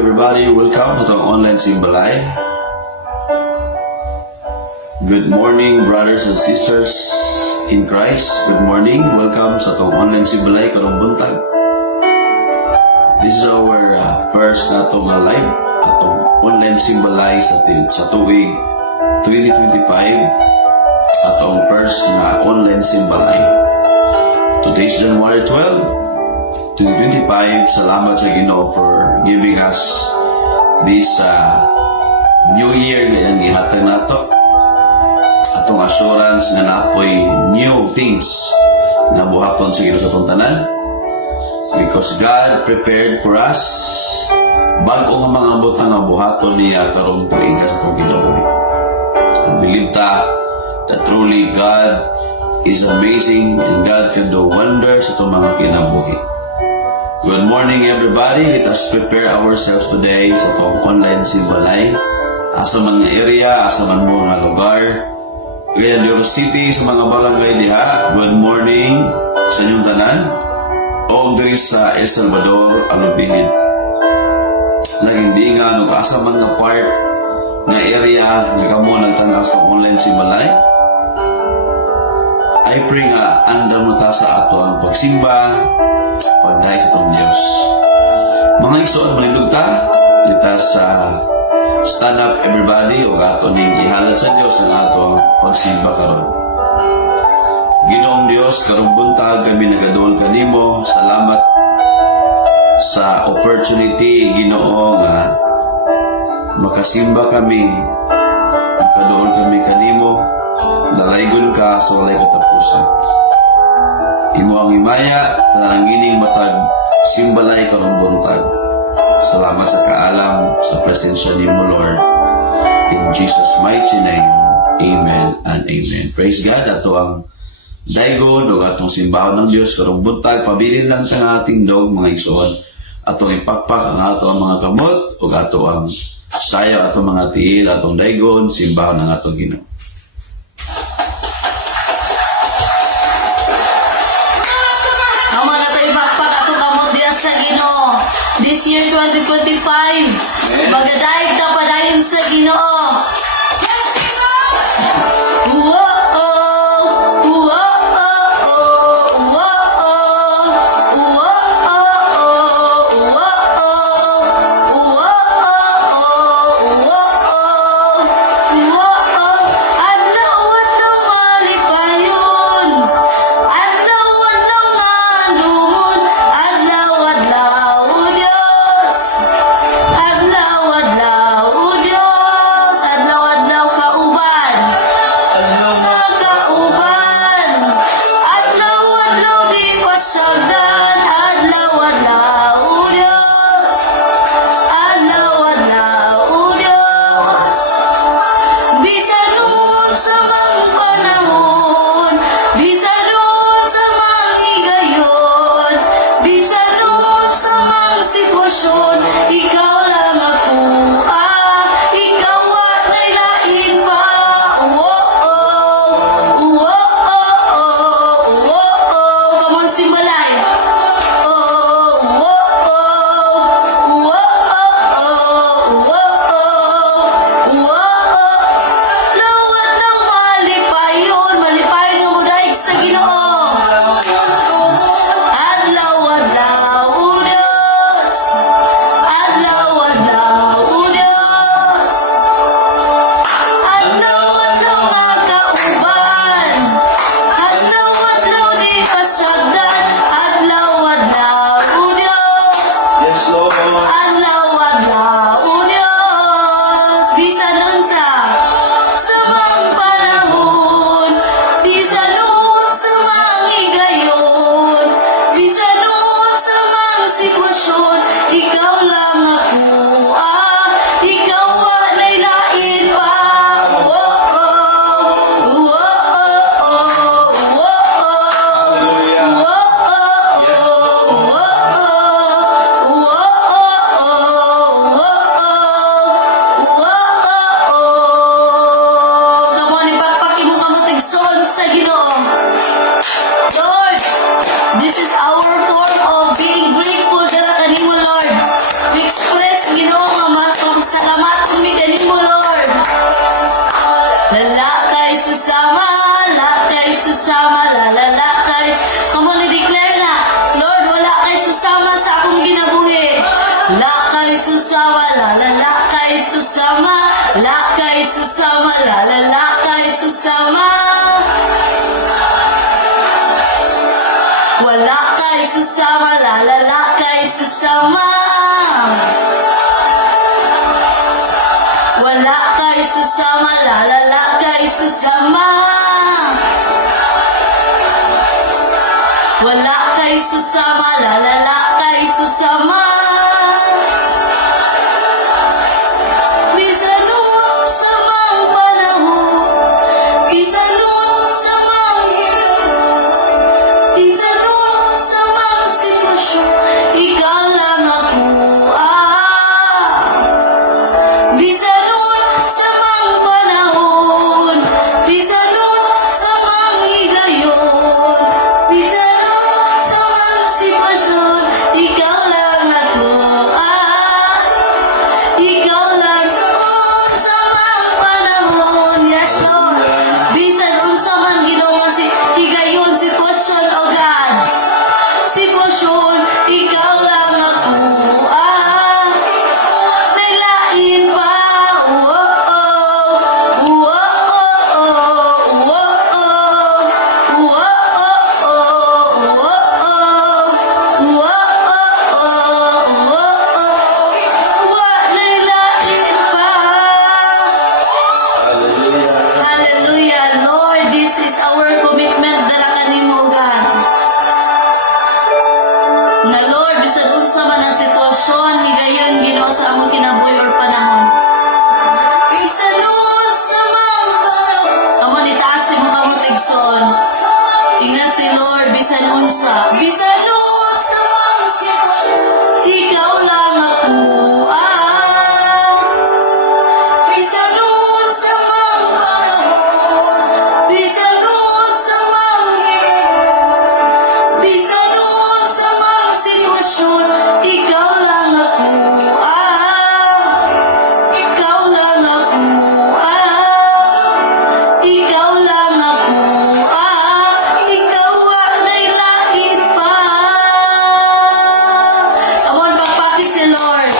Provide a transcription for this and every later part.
everybody. Welcome to the online Simbalay. Good morning, brothers and sisters in Christ. Good morning. Welcome sa itong online Simbalay karong buntag. This is our first na itong live, itong online Simbalay sa tuig 2025. Atong first na online Simbalay. Today is January 12, 2025. Salamat sa Ginoo for giving us this new year na yung gihatag nato. Atong assurance na napoy new things na buhaton sa Ginoo sa atong tanan. Because God prepared for us bago nga mga butang nga buhaton niya karong tuig sa atong kinabuhi. Believe ta that truly God is amazing and God can do wonders sa itong mga kinabuhi. Good morning everybody. Let us prepare ourselves today sa itong online Simbalay. Asa mga area, asa man mo nga lugar. Glendale City, sa mga barangay diha. Good morning sa inyong tanan. O diri sa El Salvador, Alubingid. Laging di nga, asa mga part nga area nga kamo nagtanaw sa online Simbalay. I pray nga andam mo ta sa ato ang pagsimba, pagdahay sa itong Diyos. Mga igsoon, manindog ta, litas sa stand up everybody o ato ning ihalad sa Diyos ang ato ang pagsimba karon. Ginoong Diyos, karong buntag kami nagadol kanimo. Salamat sa opportunity, Ginoo, nga makasimba kami, makadool kami kanimo. Dalaygon ka sa walay katapusan. Imo ang himaya, nanangining matag simbalay karong buntag. Salamat sa kaalam, sa presensya ni mo, Lord. In Jesus' mighty name, amen and amen. Praise God. Ato ang daygon o atong simbahon ng Diyos karong buntag. Pabilin lang ang ating dog, mga igsoon. Atong ipakpak ang ato ang mga kamot o ato ang sayo, atong mga tiil, atong daygon, simbahon ng atong Ginoo. This year 2025, magadaig ta pa dahil sa Ginoo. Adlaw susama, lalala kay. Come on, i-declare na. Lord, wala kay susama sa akong ginabuhi. La kay susama, lalala kay susama. La kay susama, lalala kay susama. Wala kay susama, lalala kay susama. Wala kay susama, lalala kay susama. Wala kay susama, lalala kay susama. Bisan nun sa mga panahon, bisan nun sa mga hirap, bisan nun sa mga sitwasyon, ikaw lang ako. Bisan nun sa mga panahon, bisan nun sa mga higayon, bisan nun sa mga sitwasyon, ikaw lang ako. Ikaw lang nun sa mga panahon. Yes, Lord. Bisan unsa man Ginoo si higayon sitwasyon, o God. Sitwasyon, ikaw lang ako. May lain pa. Hallelujah. Hallelujah, Lord, this is our commitment dala kanimo, God. Na Lord, bisan unsa man ang sitwasyon, higayon Ginoo sa among kinabuhi or panahon. Bisan unsa man panahon. Kamon itaas mo kamong igsoon. Tingnan si Lord, bisan unsa. Bisan unsa man sitwasyon, ikaw lang ako. Bisan unsa man panahon, bisan unsa man hirap, bisan unsa man sitwasyon, ikaw lang ako. Ikaw lang ako. Ikaw lang ako. Ikaw walay lain pa. Come on, magpaki si Lord.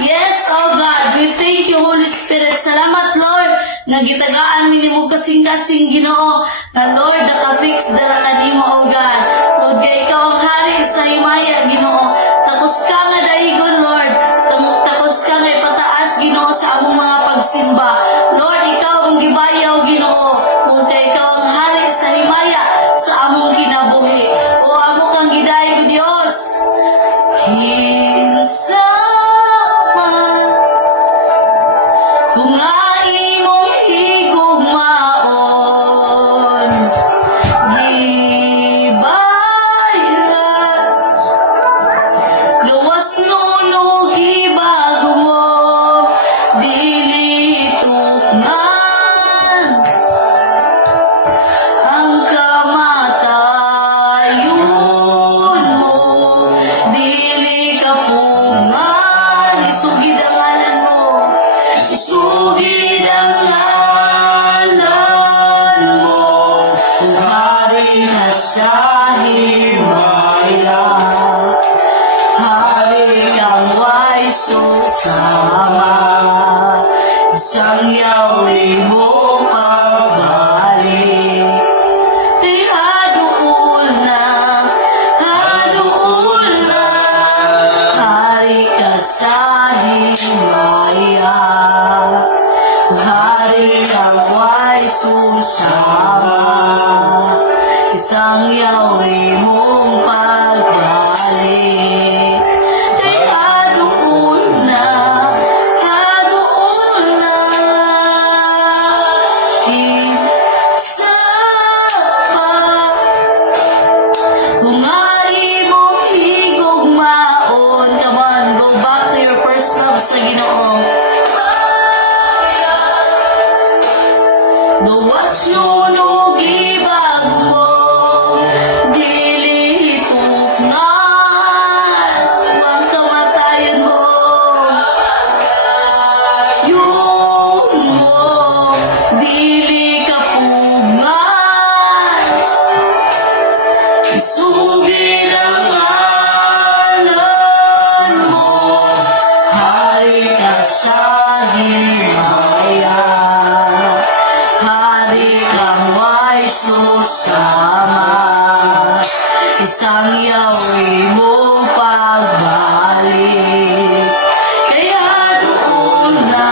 Yes, oh God, we thank you, Holy Spirit. Salamat, Lord, na gitagaan minimo kasing-kasing Ginoo. Na Lord, naka-fix dala kanimo, oh God. Lord, kay ikaw ang hari sa himaya, Ginoo. Takos ka nga daigon, Lord. Takos ka nga ipataas, Ginoo, sa among mga pagsimba. Lord, ikaw ang gibayaw, Ginoo. Lord, kay ikaw ang hari sa himaya sa among kinabuhi. O amo kang gidayo, Dios. Kinsa man kung imong higugmaon, di bayad, gawas nunog ibago mo, dili tukngan ang kamatayon mo, dili kapungan, isugid ang ngalan mo. Isugid ang ngalan mo, kung hari ka sa himaya, hari kang way susama, isang yawi mo pagbalik. Di haduol na, hari ka sa himaya, hari kang way susama, isang yawi mong pagbalik. Di haduol na, kinsa pa kung imong higugmaon. Come on, go back to your first love sa Ginoo. Gawas nunog ibago mo, dili Sugid ang ngalan mo, hari ka sa himaya, hari kang may susama, isang yawi mong pagbalik. Kaya doon na,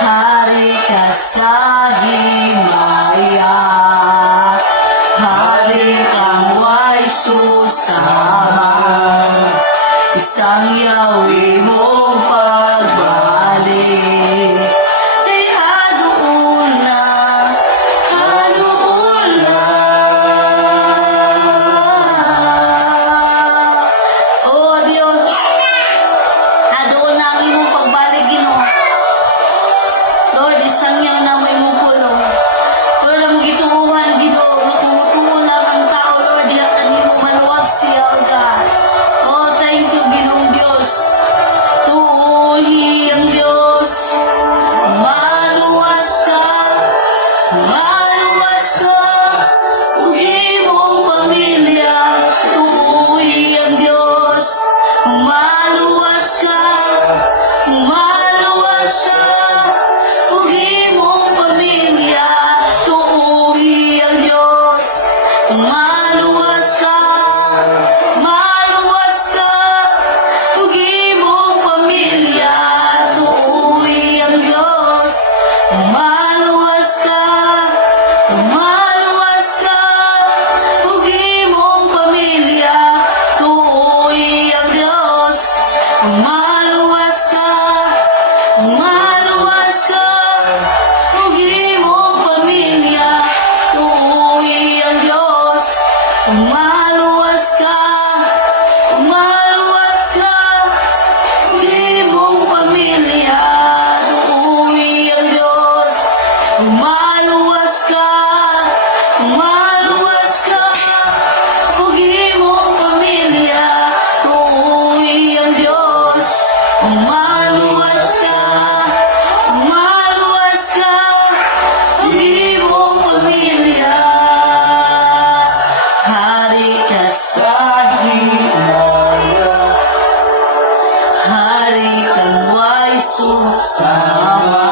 hari ka sa himaya, hari kang may susama, isang yawi mong pagbalik. Kaya doon na, oh Diyos, doon na ang imong pagbalik, Ginoo. Lord, isang yaw na may mong pulong. Lord, ang gituuhan, Ginoo, nga kumutuo lang ang tao, Lord, diha kanimo maluwas siya, O God. Oh, thank you, Ginoong Diyos. Tuuhi ang Diyos, maluwas ka, ug imong pamilya. Tuuhi ang Diyos, maluwas ka, ug imong pamilya. Tuuhi ang Diyos, maluwas ka, ug imong pamilya. Tuuhi ang Diyos, maluwas ka, ug imong pamilya. Tuuhi ang Diyos, maluwas ka, ug imong pamilya. Tuuhi ang Diyos, maluwas ka, ug imong pamilya. Tuuhi ang Diyos, maluwas ka, ug imong pamilya. Tuuhi ang Diyos, maluwas ka, ug imong pamilya. Hari ka sa himaya, hari kang may susama,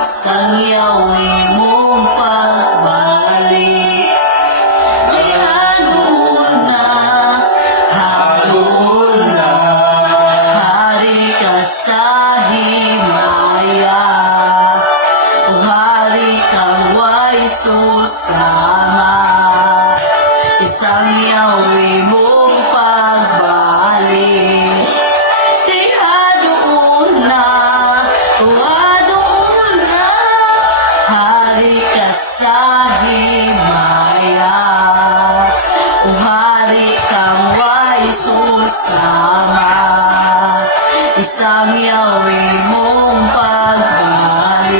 sang yawi mong pagbalik. Kaya doon na, hari ka sa himaya, o hari kang may susama, isang yawi mong pagbalik. Kaya doon na, hari ka sa himaya, o hari kang may susama, isang yawi mong pagbalik.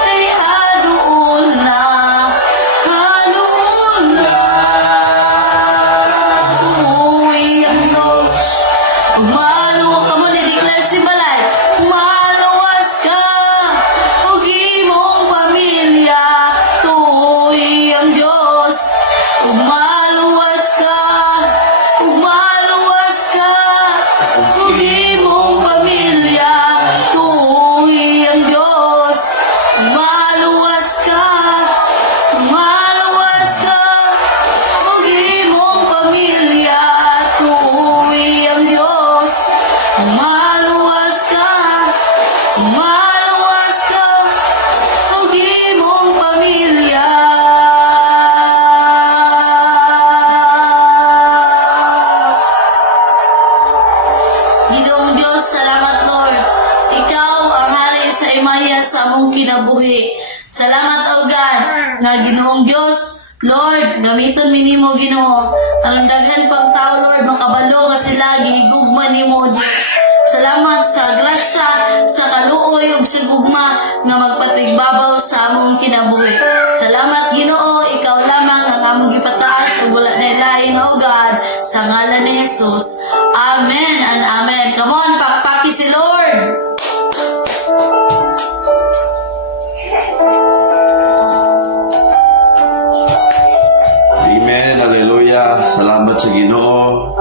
Kaya doon na, uuwi ang Diyos. Umaluwa ka mo, declare si Balay. Umaluwas ka, ug imong pamilya. Tuuhi ang Diyos. Umaluwas ka, ug imong pamilya. Tuuhi ang Diyos. Umaluwas ka, ug imong pamilya. Tuuhi ang Diyos. Umaluwas ka, ug imong pamilya. Ginoong Diyos, salamat Lord. Ikaw ang hari sa imaya sa among kinabuhi. Salamat, O God, nga Ginoong Diyos, Lord, gamiton mi nimo Ginoo. Ang daghan pang tao, Lord, makabalo ka sila, gihigugma nimo, Diyos. Salamat sa grasya, sa kaluoy ug sa gugma nga magpatigbabaw sa among kinabuhi. Salamat Ginoo, ikaw lamang ang among gipataas ug wala na lain, O God, sa ngalan ni Jesus. Amen and amen. Come on, pakpaki si Lord. sa Ginoo.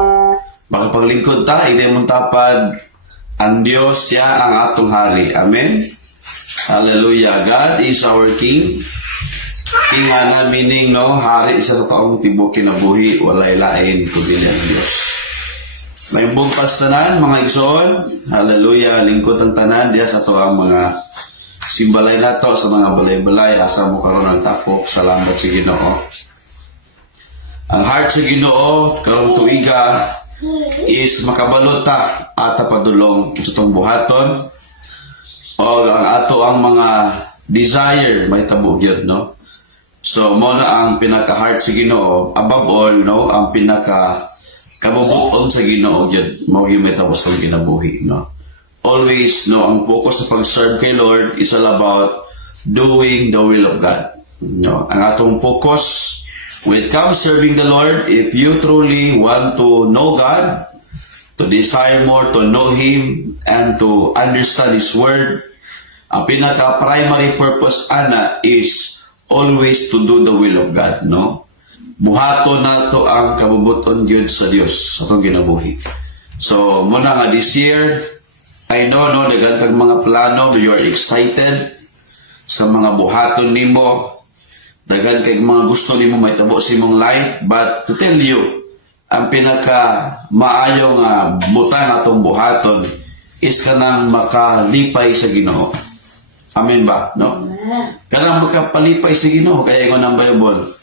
Makapaglingkod ta, hindi mong tapad. Ang Diyos, siya ang atong hari. Amen? Hallelujah. God is our King. King na meaning, no? Hari sa taong tibok kinabuhi, walay lain, kundi ang Diyos. May bungkas tanan, mga igsoon. Hallelujah. Lingkod ang tanan, diya sa ang mga simbalay na to, sa mga balay-balay, asa mo karon ang tapok. Salamat sa Ginoo. Ang heart sa Ginoo, karong tuiga, is makabalot ta at padulong itong buhaton o ang ato ang mga desire may tabo gyud, no? So mo na ang pinaka heart sa Ginoo, above all, no, ang pinaka kabubuton sa Ginoo gyud mao gyud may tabo sa kinabuhi, no? Always, no, ang focus sa pag-serve kay Lord is all about doing the will of God, no? Ang atong focus when it comes serving the Lord, if you truly want to know God, to desire more, to know Him, and to understand His Word, ang pinaka-primary purpose, ana, is always to do the will of God, no? Buhato na to ang kabubuton gyud sa Dios sa itong ginabuhi. So, muna nga this year, I know, no, dagan kag mga plano, you are excited sa mga buhaton nimo, dagan kay mga gusto nimo may tabo sa imong life, but to tell you, ang pinaka maayong butang atong buhaton is kanang makalipay sa Ginoo. Amen ba? No? Kanang makapalipay sa Ginoo, kaya ingon ang Bible,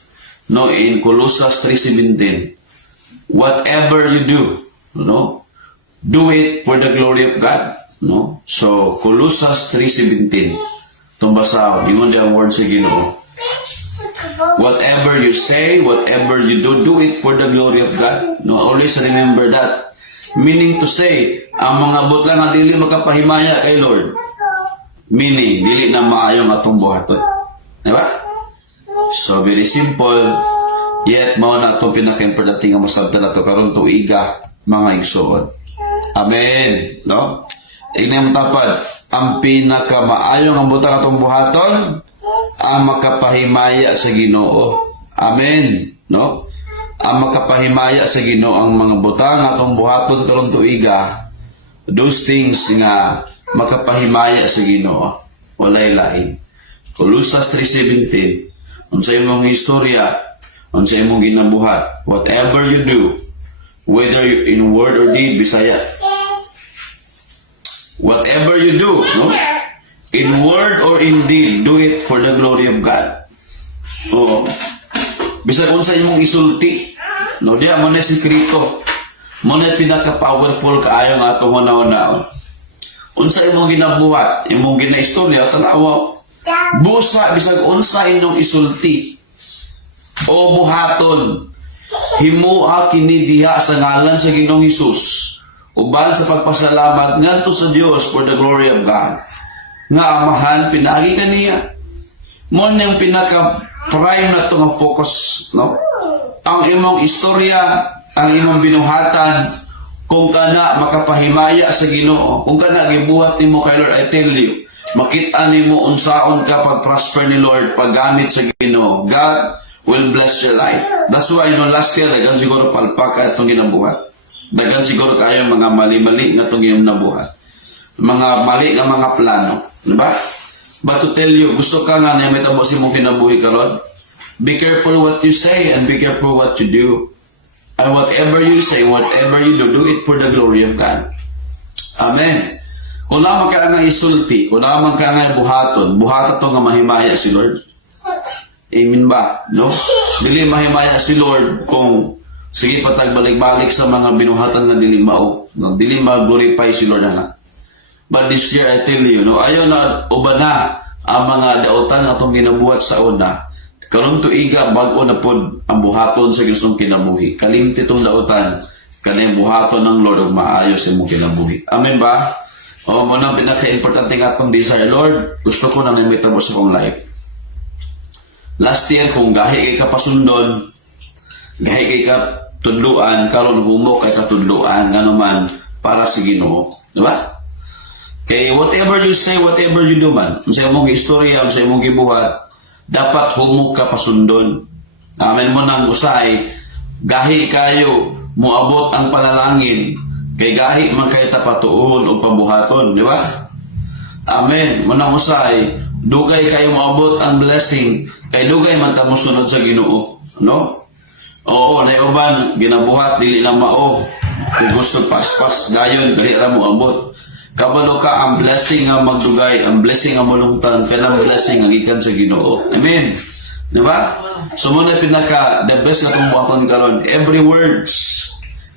no, in Colossians 3:17, whatever you do, no, do it for the glory of God, no? So Colossians 3:17, tumbasa, ingon ang word sa Ginoo. Whatever you say, whatever you do it for the glory of God. No, always remember that. Meaning to say, ang mga butang nga dili makapahimaya kay Lord. Meaning, dili na maayong atong buhaton. Diba? So, very simple. Yet, mao na itong pinaka-importante nga masabta na ito karon tuiga, mga igsoon. Amen. No? Ignan mo tapad, ang pinaka-maayong ang butang atong buhaton, ang makapahimaya sa Ginoo. Amen. No? Ang makapahimaya sa Ginoo ang mga butang atong buhaton karon tuiga. Those things nga makapahimaya sa Ginoo. Walay lain. Colossians 3:17. Unsa imong istorya, unsa imong ginabuhat, whatever you do, whether in word or deed, Bisaya. Whatever you do, no? In word or in deed, do it for the glory of God. Oo. Bisag unsa imong isulti, no, diya mo na sikreto. Mo na pinaka-powerful kaayo nga atong una-una. Unsa imong ginabuhat, imong ginaistorya, tanawa. Busa bisag unsa inyong isulti o buhaton, himua kini diha sa ngalan sa Ginoong Hesus. Uban sa pagpasalamat ngadto sa Dios for the glory of God. Nga amahan pinagi kaniya. Mo nang pinaka-prime na to nga focus, no? Ang imong istorya, ang imong binuhatan, kung kana makapahimaya sa Ginoo, kung kana gibuhat nimo kay Lord, I tell you, makita nimo unsaon ka pag-prosper ni Lord paggamit sa Ginoo. God will bless your life. That's why no last year dagan siguro palpak atong ginabuhat. Dagan siguro kayo mga mali-mali nga itong ginabuhat. Mga mali nga mga plano. Diba? But to tell you, gusto ka nga na may tabo si mong kinabuhi karon. Be careful what you say and be careful what you do. And whatever you say, whatever you do it for the glory of God. Amen. Kung naman ka nga isulti, kung naman ka nga buhaton to nga mahimaya si Lord. Amen ba? No? Dili mahimaya si Lord kung sige patagbalik-balik sa mga binuhatan na dili mao. No? Dili mag-glorify si Lord na. But this year, I tell you, no, ayaw na uba na ang mga dautan na itong ginabuhat sa una. Karon tuiga, bago na po ang buhaton sa gustong kinabuhi. Kalimti itong dautan, kanang buhaton ng Lord o maayos sa mong kinabuhi. Amen ba? O mo nang pinaka-importante nga itong desire, Lord, gusto ko na namitabo sa kong life. Last year, kung gahi kay kapasundon, gahi kay katudluan, karon humok kay katudluan, nga naman, para sa Ginoo. Diba? Kay whatever you say, whatever you do man, sa imong istorya, sa imong gibuhat, dapat humok ka pasundon. Amen mo nang usay, gahi kayo moabot ang panalangin kay gahi man kay tapatuon o pabuhaton, di ba? Amen. Manang usay, dugay kayo moabot ang blessing kay dugay man ta mosunod sa Ginoo, no? Oo, na uban ginabuhat dili lang mao. Kung gusto paspas dayon dili ra mo abot. Kabalo ka ang blessing nga magdugay, ang blessing nga mulungtan, kanang blessing nga gikan sa Ginoo. Amen. Di ba? So muna pinaka the best na itong buhaton karon. Every words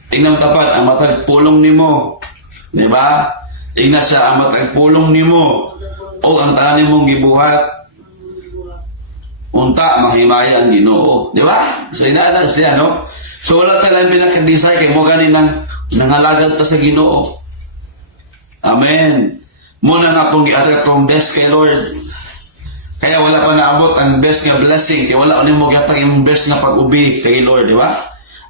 tingnan tapat ang matag pulong nimo. Di ba? Tingnan siya ang matag pulong nimo o ang tanan nimong gibuhat. Unta mahimaya ang Ginoo, di ba? So inaala siya, no? So wala talang pinaka-desire kay mo ganin nang nangalagad ta sa Ginoo. Amen. Muna nga kung giatag tong best kay Lord. Kaya wala pa naabot ang best nga blessing kay wala nimo giatag imong best nga pag-ubi kay Lord, di ba?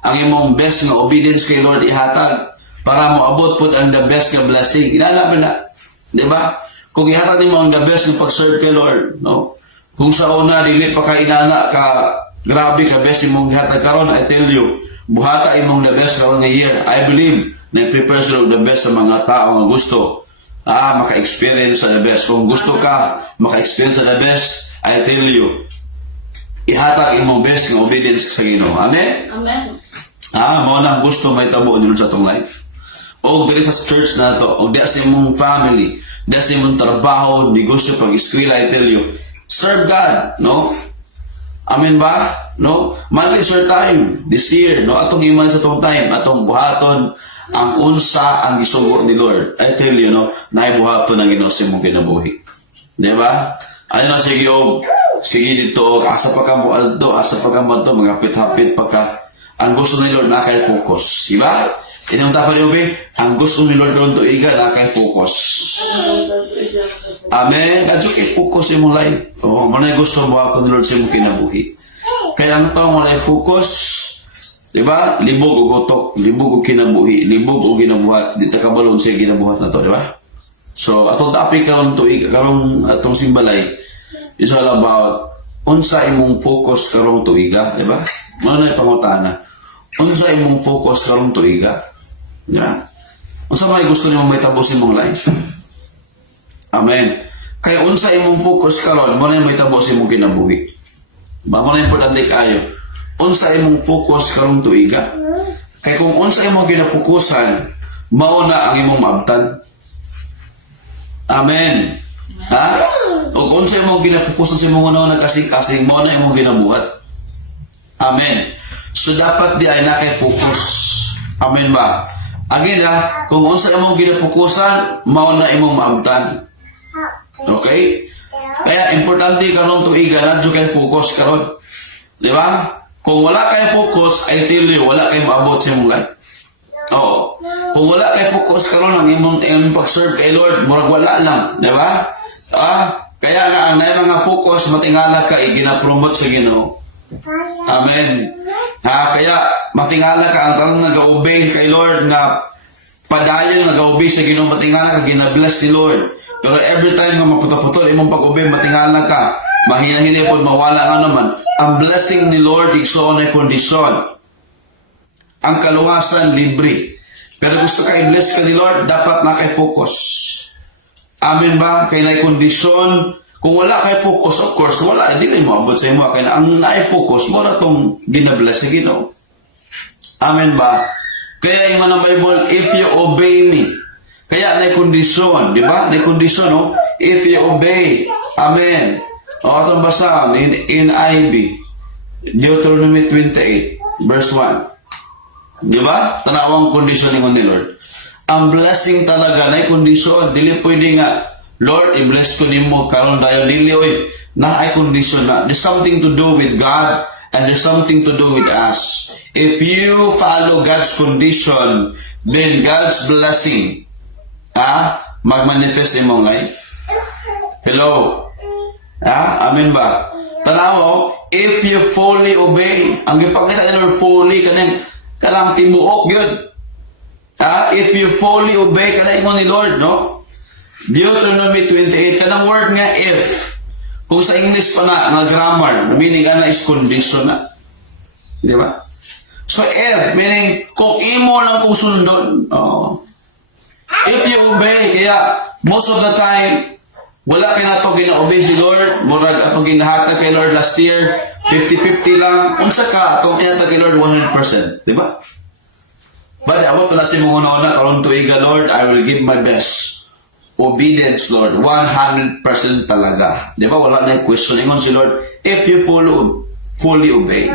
Ang imong best nga obedience kay Lord ihatag para mo abot pud ang the best nga blessing. Inala na, di ba? Kung ihatag nimo ang the best nga pag-serve kay Lord, no? Kung sa una dili pa ka inana ka grabe ka best imong gihatag karon, I tell you, buhata imong the best karon nga year. I believe na prepare sa the best sa mga tao nga gusto maka-experience sa the best. Kung gusto ka maka-experience sa the best, I tell you, ihatag imong best nga obedience sa Ginoo. Amen? Amen. Mo nang gusto may tabo nilo sa tong life. O diri sa church na to, o di sa imong family, di sa imong trabaho, negosyo, pag-eskwela, I tell you, serve God, no? Amen ba? No? Manly your time this year, no? Atong iman sa tong time, atong buhaton ang unsa ang gisugo ni Lord. I tell you, no, naay buhaton ang Ginoo sa imong kinabuhi. Di ba? Ano na sige, sige dito, asa pa ka mo aldo, asa pa ka mo to, mga hapit-hapit pa ka. Ang gusto ni Lord na kay focus. Di ba? Inong tapo ni Ube, ang gusto ni Lord doon to iga na kay focus. Amen. Kadyo kay focus imong life. O, manay gusto mo ako ni Lord sa imong kinabuhi. Kaya ang tao mo na focus, di ba? Libog o gotok, libog o kinabuhi, libog o ginabuhat. Di ta kabalon siya ginabuhat na to, di ba? So, atong topic karon to, karong atong simbalay, is all about unsa imong focus karong tuiga, di ba? Mano na pangutana. Unsa imong focus karong tuiga? Di ba? Unsa may gusto nimong may tabos imong life? Amen. Kaya unsa imong focus karon, mo na may tabos imong kinabuhi. Mo na importante kayo. Unsa imong focus karong tuiga? Kaya kung unsa imong ginafokusan, mao na ang imong maabtan. Amen. Ha? O kung sa imong ginafokusan sa imong una nagkasing-kasing, mao na imong ginabuhat. Amen. So dapat di ay nakay-focus. Amen ba? Again kung unsa imong ginafokusan, mao na imong maabtan. Okay? Kaya importante karon tuiga na jud kay focus karon. Di ba? Kung wala kay focus, I tell you, wala kay maabot sa imong life. Oo. Kung wala kay focus karon ang imong pag-serve kay Lord, murag wala lang, di ba? Kaya nga ang mga focus matingala ka gina-promote sa Ginoo. Amen. Kaya matingala ka ang tanang nag-obey kay Lord na padayon nag-obey sa Ginoo, matingala ka gina-bless ni Lord. Pero every time nga maputol-putol imong pag-obey, matingala ka, mahina-hina pod mawala nga naman. Ang blessing ni Lord igsoon ay kondisyon. Ang kaluwasan libre. Pero gusto ka i-bless ka ni Lord, dapat na kay focus. Amen ba? Kaya na kondisyon. Kung wala kay focus, of course, wala. Hindi mo abot sa imo. Kaya ang na-focus, mo na itong ginabless sa Ginoo. Amen ba? Kaya yung mga Bible, if you obey me. Kaya na kondisyon, di ba? Na kondisyon, no? If you obey. Amen. O, itong basa in NIV. Deuteronomy 28, verse 1. Di ba? Tanawang kondisyon ni Lord. Ang blessing talaga na kondisyon. Dili pwede nga, Lord, i-bless ko nimo karon dahil dili oy na ay kondisyon na. There's something to do with God and there's something to do with us. If you follow God's condition, then God's blessing mag-manifest in mong life. Hello? Amen ba? Tanaw, if you fully obey, ang ipakita nila fully kanang tibuok yun. If you fully obey kanang ingon ni Lord, no? Deuteronomy 28, kanang word nga if. Kung sa English pa na, nga grammar, meaning na is condition na. Di ba? So if, meaning, kung imo lang kung sundon, if you obey, kaya, most of the time, wala ka na ito gina-obey si Lord, murag atong ginahatag kay Lord last year, 50-50 lang, unsa ka, atong ihatag kay Lord 100%, di ba? But abot pala si mga una, karon tuiga, Lord, I will give my best. Obedience, Lord, 100% talaga. Di ba? Wala na yung question. Ingon si Lord, if you fully obey.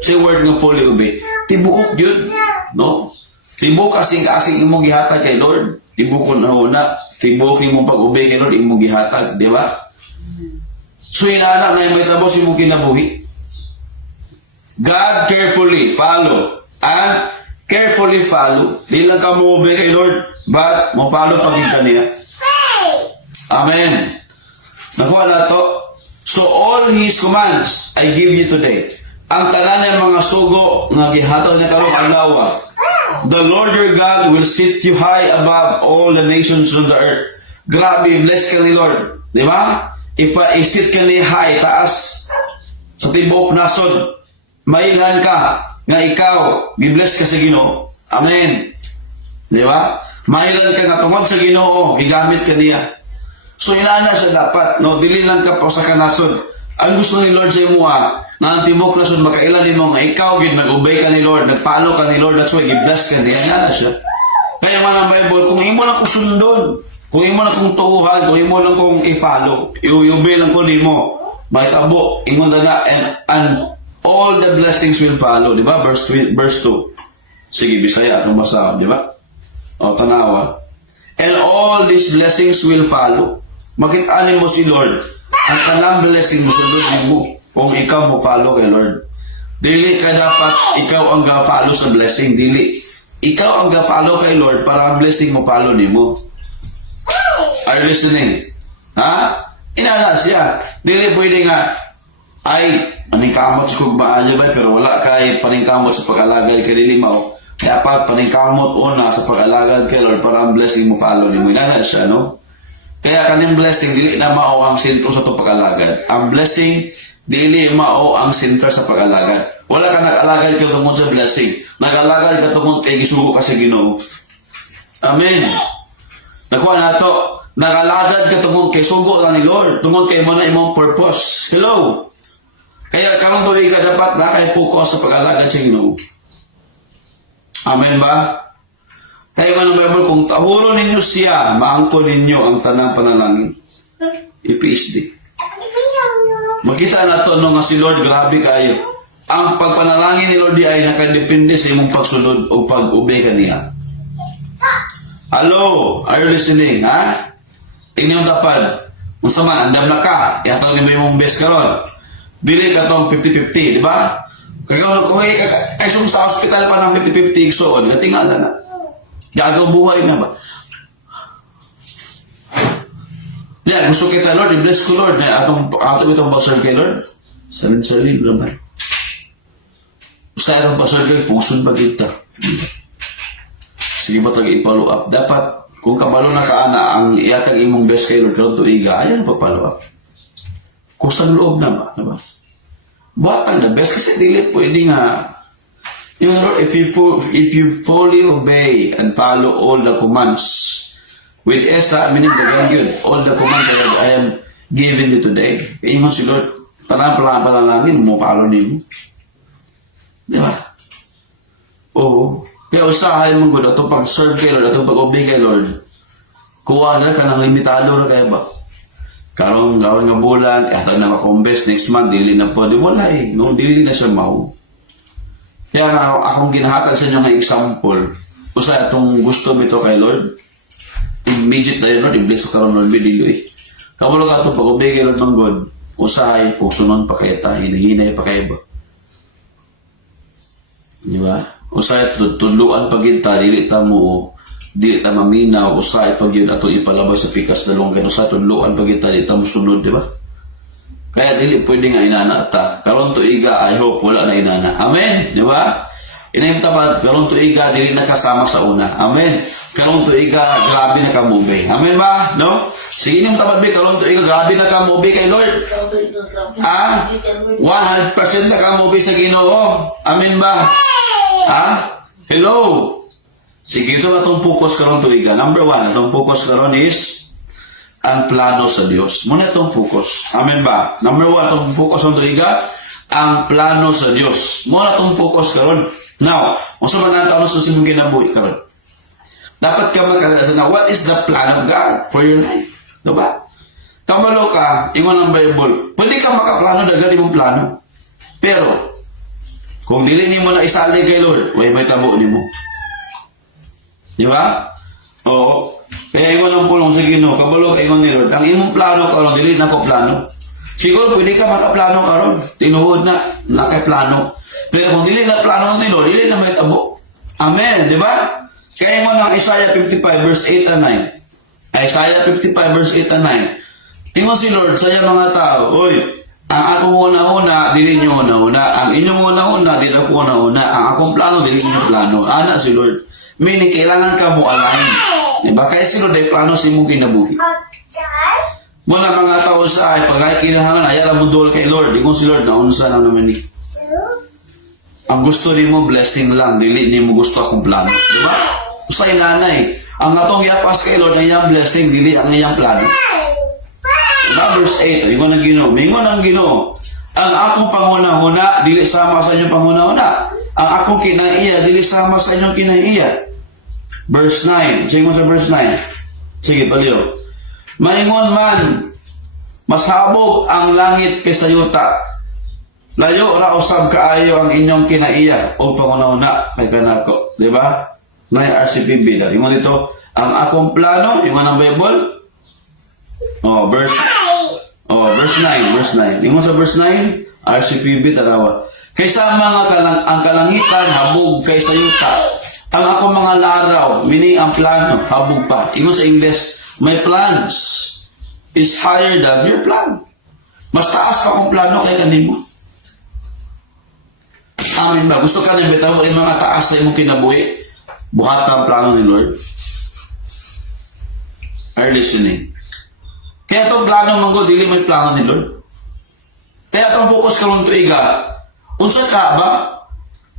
Say word nga fully obey. Tibuok yun. No? Tibuok kasing imong gihatag kay Lord. Tibuok na una. Tibuok imong pag-obey kay Lord, imong gihatag. Di ba? So, inaanak na yung may tabos imong kinabuhi. God carefully follow. And carefully follow. Di lang ka mo obey kay Lord, but mo follow pagin kaniya. Amen. Nakuha na to. So all His commands I give you today. Ang tanan niya mga sugo nga gihataw niya karong adlaw. The Lord your God will set you high above all the nations on the earth. Grabe, bless ka ni Lord. Di ba? Ipa-isit ka ni high, taas sa tibok nasod. Mailhan ka nga ikaw, gibless ka sa Ginoo. Amen. Di ba? Mahilan ka nga tungod sa Ginoo, gigamit ka niya. So inaana siya dapat, no? Dili lang ka pa sa kanasod. Ang gusto ni Lord sa imo nga ang tibok nasod makailan nimo nga ikaw gid nag-obey ka ni Lord, nag-follow ka ni Lord, that's why gibless ka niya. Inaana siya. Kaya man ang Bible, kung imo lang kusundon, kung imo lang kung tuuhan, kung imo lang kung i-follow, i-obey lang ko nimo, mahitabo ingon na and all the blessings will follow, di ba? Verse 2. Sige, Bisaya, itong basa, di ba? O, tanawa. And all these blessings will follow. Makita mo si Lord. Ang tanang blessing mo sundod mo kung ikaw mo follow kay Lord. Dili ka dapat ikaw ang ga-follow sa blessing. Dili. Ikaw ang ga-follow kay Lord para ang blessing mo follow ni mo. Are you listening? Ha? Inala siya. Dili pwede nga, ay, paningkamot sa kugmaan niya ba? Pero wala kay paningkamot sa pag-alagad kay Lilimaw. Kaya pa, paningkamot una sa pag-alagad kay Lord para ang blessing mo follow ni mo. Inala siya, no? Kaya kanyang blessing, dili na mao ang sentro sa ito pag-alagad. Ang blessing, dili mao ang sentro sa pag-alagad. Wala ka nag-alagad ka tungkol sa blessing. Nag-alagad ka tungkol kay Gisugo ka sa Ginoo. Amen. Nakuha na ito. Nag-alagad ka tungkol kay Sugo lang ni Lord. Tungkol kay mo na imong purpose. Hello? Kaya karong tuwi ka dapat nakay-focus sa pag-alagad sa Ginoo. Amen ba? Kaya nga ng Bible, kung tahuro ninyo siya, maangkon ninyo ang tanang panalangin. I-PSD. Makita na ito nga si Lord, grabe kayo. Ang pagpanalangin ni Lord ay nakadepende sa imong pagsunod o pag-obey ka niya. Hello? Are you listening? Ha? Tingnan yung tapad. Kung saman, andam na ka. Ihatag ni mo yung best karon. Dili ka itong 50-50, di ba? Kung ay sa hospital pa ng 50-50, so, tingala na. Gagaw buhay na ba? Yeah, gusto kita, Lord. I-bless ko, Lord. Atong itong basal kay Lord. Salin-salin naman. Gusto itong basal kay puson ba kita? Sige ba tayo i-follow up? Dapat, kung kabalo na kaana, ang iatag imong best kay Lord, karon tuiga, ayan pa follow up. Kusang loob na ba? Diba? Buhat ang the best kasi dili pwede nga. You know, if you fully obey and follow all the commands with Esa, meaning the very good, all the commands that I am giving you today. Ingon si Lord, tanang panalangin mo, follow niyo. Di ba? Oo. Kaya usahay mo gud ato pag-serve kay Lord, ato pag-obey kay Lord. Kuha na ka ng limitado na kaya ba? Karong nga bulan, atag na makombes next month, dili na po, di wala eh. No, dili na siya mau. Kaya nga akong ginahatag sa inyo ng example. Usay atong gusto bito kay Lord. Immediate na yun, Lord. I-bless ko karoon, Lord. Bidilo eh. Kamulog ato pag-obey kay Lord ng God. Usay, pusunon pa kayo ta, hinahinay pa kayo ba? Di ba? Usay, tudluan pag yun ta, dili ta mo, dili ta maminaw, usay pag yun ato ipalabay sa pikas dalawang ganun. Usay, tudluan pag yun ta, dili ta mo sunod, di ba? Kaya dili pwede nga inana ta. Karon tuiga, I hope wala na inana. Amen, di ba? Inayong tapat, karon tuiga, dili na kasama sa una. Amen. Karon tuiga, grabe na ka-move. Amen ba? No? Sige niyong tapat, karon tuiga, grabe na ka-move kay Lord. 100% na ka-move sa Ginoo. Amen ba? Ha? Hello? Sige, ito atong focus karon tuiga. Number 1, atong focus karon is ang plano sa Dios. Muna itong focus. Amen ba? Number 1, atong focus karon tuiga, ang plano sa Dios. Muna itong focus karon. Now, kung sa mga natin sa simong kinabuhi karon, dapat ka magkalala na what is the plan of God for your life. Diba? Kamalo ka, ingon ang Bible, pwede ka makaplano, dagan mong plano. Pero, kung dili ni mo na isali kay Lord, way may tabo ni mo. Di ba? Oo. Kaya ingon ang pulong sa Ginoo, kabalo ka ingon ni Lord, ang imong plano karon dili na ko plano. Siguro pwede ka makaplano karon, tinuod na nakaplano. Pero kung dili na plano ni Lord, dili na may tabo. Amen, di ba? Kaya ingon ang Isaiah 55 verse 8 and 9. Isaiah 55 verse 8 and 9. Ingon si Lord sa iyang mga tao, oy, ang akong una-una, dili nyo una-una. Ang inyong una-una, dili ako una-una. Ang akong plano, dili nyo plano. Ana si Lord. Meaning, kailangan ka mo align. Diba? Kaya si Lord ay plano si mong kinabuhi. Muna mga tao sa ay pag kailangan, ayaw mo dool kay Lord. Ingon si Lord, naunsa lang naman ni. Ang gusto ni mo, blessing lang. Dili ni mo gusto akong plano. Diba? Usay nanay. Ang atong yapas kay Lord, ang iyang blessing, dili ang iyang plano. Verse 8, ingon ang Ginoo. Mingon ang Ginoo, ang akong panguna-una, dili sama sa inyong panguna-una. Ang akong kinaiya, dili sama sa inyong kinaiya. Verse 9, sige sa verse 9. Sige, paliw. Maingon man, masabog ang langit kaysa yuta. Layo ra usab kaayo ang inyong kinaiya o panguna-una kay kanako. Di ba? May RCPB da. Ingon dito, ang akong plano, ingon ang Bible. Verse 9. Ingon sa verse 9, RCPB tarawa. Kaysa ang kalangitan, habog kaysa yuta. Ang akong mga laraw, meaning ang plano, habog pa. Ingon sa English, my plans is higher than your plan. Mas taas pa kung plano kaya kanimo. Amen ba? Gusto ka nang bitaw yung mga taas sa imong kinabuhi? Buhat ang plano ni Lord. Are you listening? Kaya itong plano manggo, dili may plano ni Lord. Kaya itong focus karon tuiga, unsa ka ba?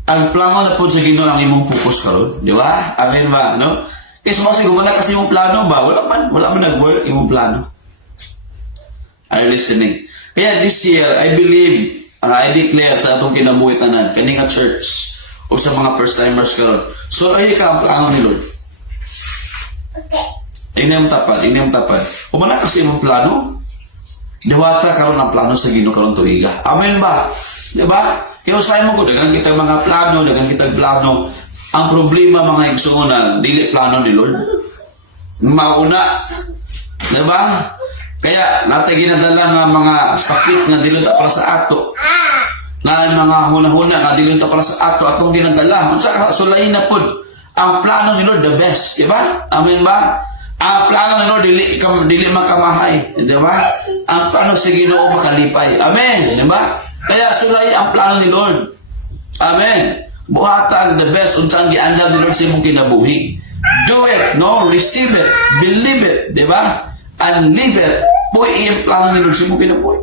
Ang plano na po sa Ginoo ang imong focus karon, di ba? Amen ba, no? Kasi siguro na kasi imong plano ba? Wala man nag-work imong plano. Are you listening? Kaya this year, I believe, I declare sa atong kinabuhi tanan, kaning nga church, o sa mga first-timers karon. So, ay ka ang plano ni Lord. Inyong tapad. Umana kasi imong plano. Diwata karon ang plano sa Ginoo karon tuiga. Amen ba? Di ba? Kaya usay mo ko, dagang kitang mga plano, dagang kitang plano. Ang problema mga igsuonan, dili plano ni Lord. Mauna. Di ba? Kaya natin ginadala nga mga sakit nga dili ta para sa ato. Na mga hunahuna nga dili ta para sa ato atong ginadala. Unsa sulayin na pud ang plano ni Lord the best, di ba? Amen ba? Ang plano ni Lord dili makamahay, di ba? Ang plano sa Ginoo makalipay. Amen, di ba? Kaya sulay ang plano ni Lord. Amen. Buhatan the best unsang giandam ni Lord sa imong kinabuhi. Do it, no? Receive it, believe it, di ba? And live it. Puy ang plano ni Lord sa imong kinabuhi.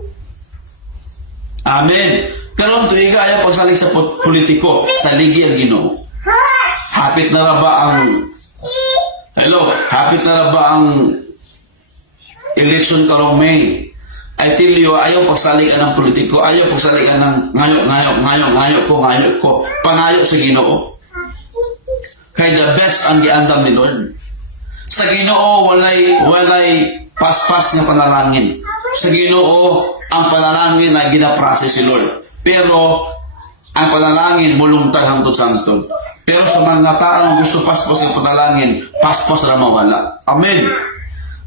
Amen. Karon tuiga ayaw pagsalig sa politiko, saligi ang Ginoo. Hapit na ra ba ang hapit na ra ba ang election karong May? I tell you, ayaw pagsalig ka ng politiko, ayaw pagsalig ka ng ngayo ko, pangayo sa Ginoo. Kaya the best ang giandam ni Lord. Sa Ginoo, walay paspas ng panalangin. Sa Ginoo, ang panalangin ay ginaprocess si Lord. Pero, ang panalangin, muluntag hangtod sa hangtod. Pero sa mga taong gusto paspas ng panalangin, paspas na mawala. Amen.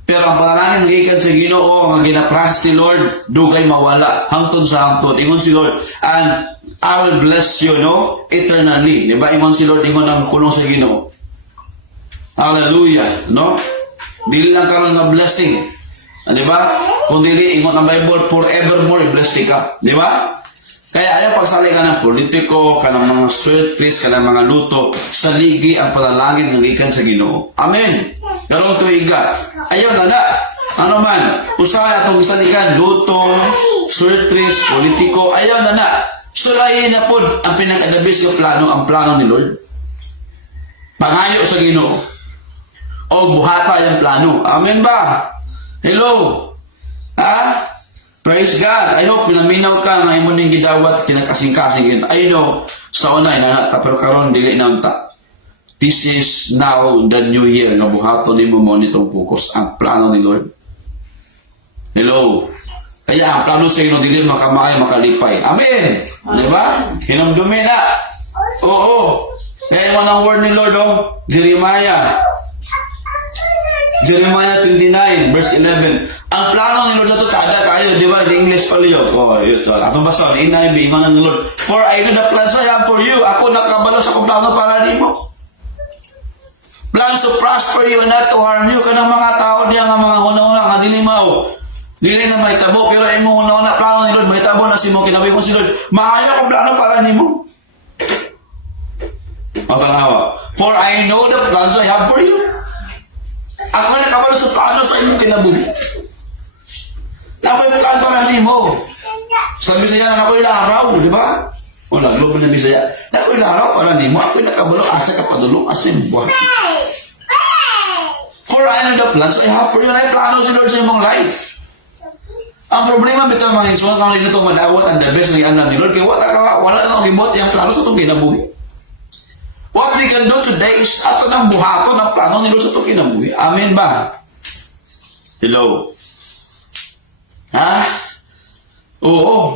Pero ang panalangin magikan sa Ginoo nga ginaprocess ni Lord, dugay mawala hangtod sa hangtod. Ingon si Lord, and I will bless you, no? Eternally. Diba? Ingon si Lord, ingon ang kulong sa Ginoo. Hallelujah, no? Dili lang karon nga blessing. Diba? Kung dili, ingon ang Bible, forevermore blessed ka. Diba? Kaya ayaw pagsali ka ng politiko, ka ng mga sweatlist, ka ng mga luto, saligi ang panalangin ng ikan sa Ginoo. Amen. Karong tuiga. Ayaw na. Ano man, usahay atong isalikan, luto, sweatlist, politiko, ayaw na. Sulayin na po ang pinakadabis ng plano, ang plano ni Lord. Pangayo sa Ginoo. O buhata yung plano. Amen ba? Hello? Ha? Praise God. I hope pinaminaw ka nga imo ning gidawat kinakasing-kasing. I know sa una inanata pero karon dili na unta. This is now the new year nga buhaton nimo mo nitong focus ang plano ni Lord. Hello? Kaya ang plano sa inyo, dili makamay, makalipay. Amen! Di ba? Hinamdumi na. Oo. Kaya yung ang word ni Lord, Jeremiah 29, verse 11. Ang plano ni Lord na ito, kada kayo, di ba? In English pala yun. Yun. Atong basa, inay, bingon ng Lord. For I know the plans I have for you. Ako nakabalo sa kong plano para ni mo. Plans to prosper you and not to harm you. Kanang mga tao diya nga mga una-una, nga dilimaw. Dili na may tabo, pero ay mo una plano ni Lord, may tabo na si mo, kinabi mo si Lord, maayo akong plano para ni mo. Matanawa. For I know the plans I have for you. Ako na nakabalo sa plano sa imong kinabuhi. Na ako'y plano para ni mo. Sa Bisaya na ako'y laraw, di ba? O naglobo na Bisaya. Na ako'y laraw para ni mo, ako'y nakabalo, asa ka padulong, asin buwan. For I know the plans I have for you, na plano si Lord sa imong life. Ang problema bitaw mga igsoon kung nito madawat ang the best nga alam ni Lord kay wala na gibot yang plano sa itong kinabuhi. What we can do today is ato nang buhaton ang plano ni Lord sa itong kinabuhi. Amen ba? Hello? Ha? Oo.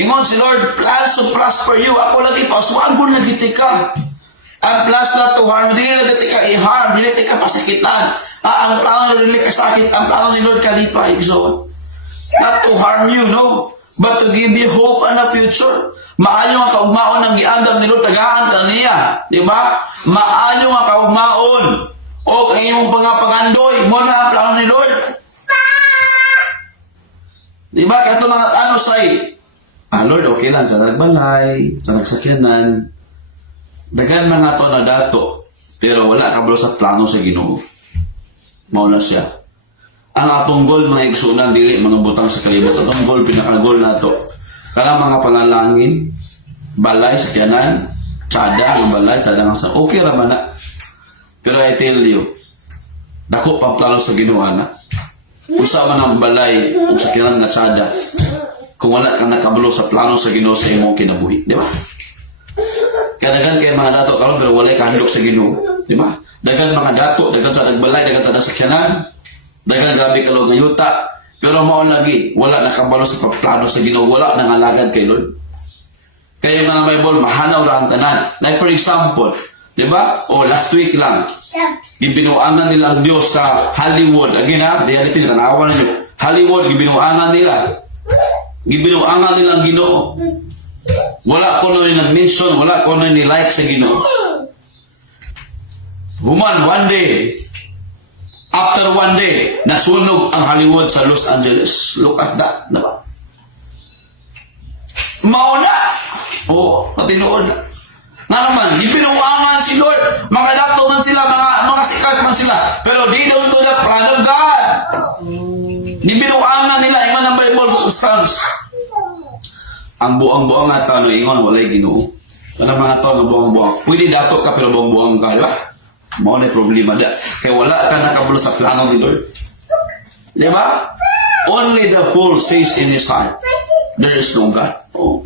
Ingon si Lord, plans to prosper you. Ako lagi pa, suwagol lagi tika. Ang plans na to harm, dili lagi tika i-harm, dili tika pasakitan. Ang plano ni Lord kasakit, ang plano ni Lord kalipay. So, not to harm you, no? But to give you hope and a future. Maayo nga kaugmaon ang giandam ni Lord, tagaan ka niya. Di ba? Maayo nga kaugmaon. O ang iyong pangapangandoy, mo na ang plano ni Lord. Di ba? Kato mga ano say, Lord, okay lang, sa nagbalay, sa nagsakyanan. Dagan mga to na dato, pero wala kabalo sa plano sa Ginoo. Mauna siya. Ang atong goal, mga igsunan, dili mga butang sa kalibot. Atong goal, pinaka-goal na ito. Kaya mga pangalangin, balay, sakyanan, tsada, ang balay, tsada nga sa okay raman na. Pero I tell you, dako pang plano sa Ginoo na. Usa man ang balay, kung sakyanan nga tsada, kung wala kang nakabalo sa plano sa Ginoo sa imong kinabuhi. Di ba? Kaya dagan kayo mga dato karon pero wala ka handog sa Ginoo. Di ba? Dagan mga dato, dagan sa nagbalay, dagan sa nasakyanan, dagan grabe ka nga yuta, pero mao lagi wala nakabalo sa plano sa Ginoo, wala nangalagad kay Lord. Kaya mga Bible mahanaw ra ang tanan. Like for example, di ba? O last week lang, gibinuangan nila ang Dios sa Hollywood. Again ha, reality tanawan niyo. Hollywood gibinuangan nila. Gibinuangan nila ang Ginoo. Wala ko na mention, wala ko na ni-like sa Ginoo. Human, one day, after one day, nasunog ang Hollywood sa Los Angeles. Look at that, diba? Mauna! Oo, patinuod na. Nga naman, ibinuangan si Lord. Mga dato man sila, mga sikat man sila. Pero di doon to the plan of God. Ibinuangan nila, iman ang Bible Psalms. Ang buang-buang nga tao, ingon, walay Ginoo. Ano mga tao, buang-buang. Pwede dato ka, pero buang-buang ka, diba? Mao na problema da. Kaya wala ka nakabalo sa plano ni Lord. Di ba? Only the fool says in his heart, there is no God. Oh.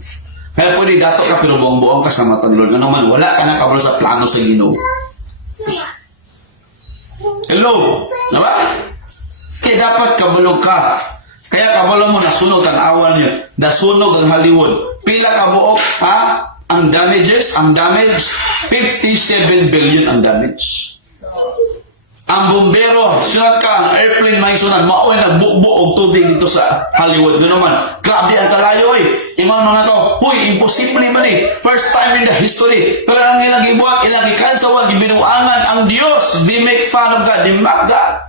Kaya pwede dato ka pero buong-buong ka sa mata ni Lord. Ano man, wala ka nakabalo sa plano sa Ginoo. Hello? Di ba? Kaya dapat kabalo ka. Kaya kabalo mo nasunog ang awan niyo. Nasunog ang Hollywood. Pila ka buok, ha? Ang damage, 57 billion ang damage. Ang bumbero, sunat ka, ang airplane may sunat, mauwi na buo tubig dito sa Hollywood. Gano'n naman, grabe ang kalayo eh. Iman mga to, huy, imposible man eh. First time in the history. Pero ang ilang ibuhat, ilang ikansawan, gibinuangan ang Diyos. They make fun of God, they mock God.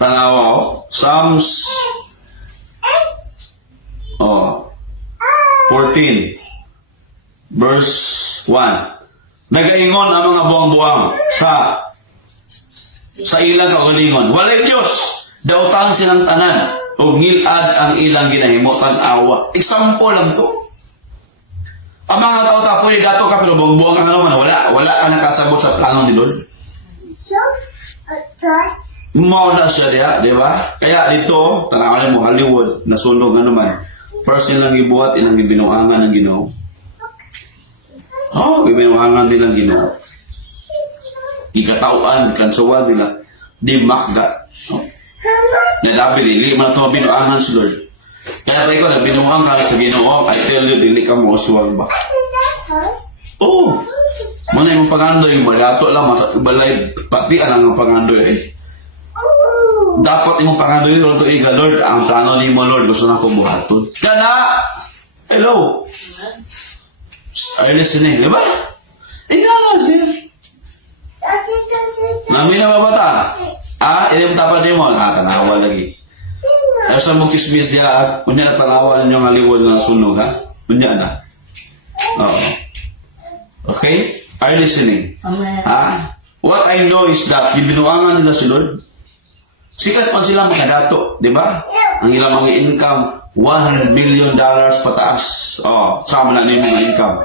Tanawa oh, Psalms 14 verse 1. Nagaingon ang mga buwang-buwang sa ilang kaugalingon. Walay Diyos, daotan silang tanan. o ngilad ang ilang ginahimo tan-awa. Example lang to. Ang mga tao pwede dato ka pero buong ka naman wala ka nakasabot sa plano ni Lord. Mauna siya diya, di ba? Kaya dito, tanawan mo Hollywood, nasunog na naman. First nilang gibuhat, ilang gibinuangan ng Ginoo. Oh, gibinuangan nilang Ginoo. Ikatauan, kansuwa nila. Di makda. Oh. Nadabi, dili man ito binuangan si Lord. Kaya pa ikaw, binuangan sa Ginoo, I tell you, dili ka mo uswag ba? Oo. Muna yung pangandoy, yung balato lang, balay, pati alang ang pangandoy eh. Dapat imong pangandoy Lord to iga, Lord, ang plano ni mo, Lord, gusto na ko buhaton. Kana! Hello! Are you listening? Diba? Ingala siya. Nami na ba bata? Ilim tapan niyo mo. Tanawa lagi. Ayaw sa mong kismis diya, kunya na tanawa ninyo nga liwod na sunog, ha? Kunya na. Oo. Okay? Are you listening? Amen. What I know is that, binuangan nila si Lord. Sikat pa sila mga dato, di ba? Ang ilang mga income, $100 million pataas. Sama na nila mga income.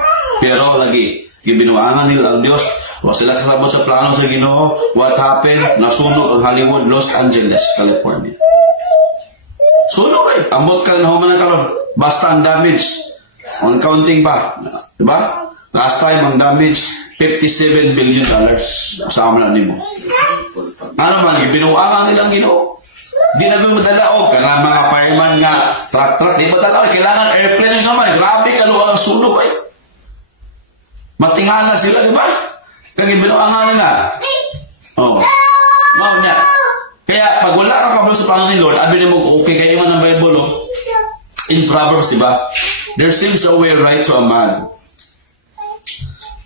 Pero lagi, gibinuangan nila ang Diyos. Huwag sila kasabot sa plano sa Ginoo. What happened? Nasunog ang Hollywood, Los Angeles, California. Sunog eh. Ambot ka na human na karon. Basta ang damage. On counting pa. Di ba? Last time ang damage, $57 billion. Sama na nila. Ano man, binuangan nilang Ginoo. Di na madala o, kana mga fireman nga, truck, di madala o, kailangan airplane yung naman, grabe kaluang ang sunog ay. Matingala sila, di ba? Kaya binuangan nila. Mau niya. Kaya, pag wala ka kabalo sa plano ni Lord, abi na mo, okay kayo man ang Bible, in Proverbs, di ba? There seems a way right to a man,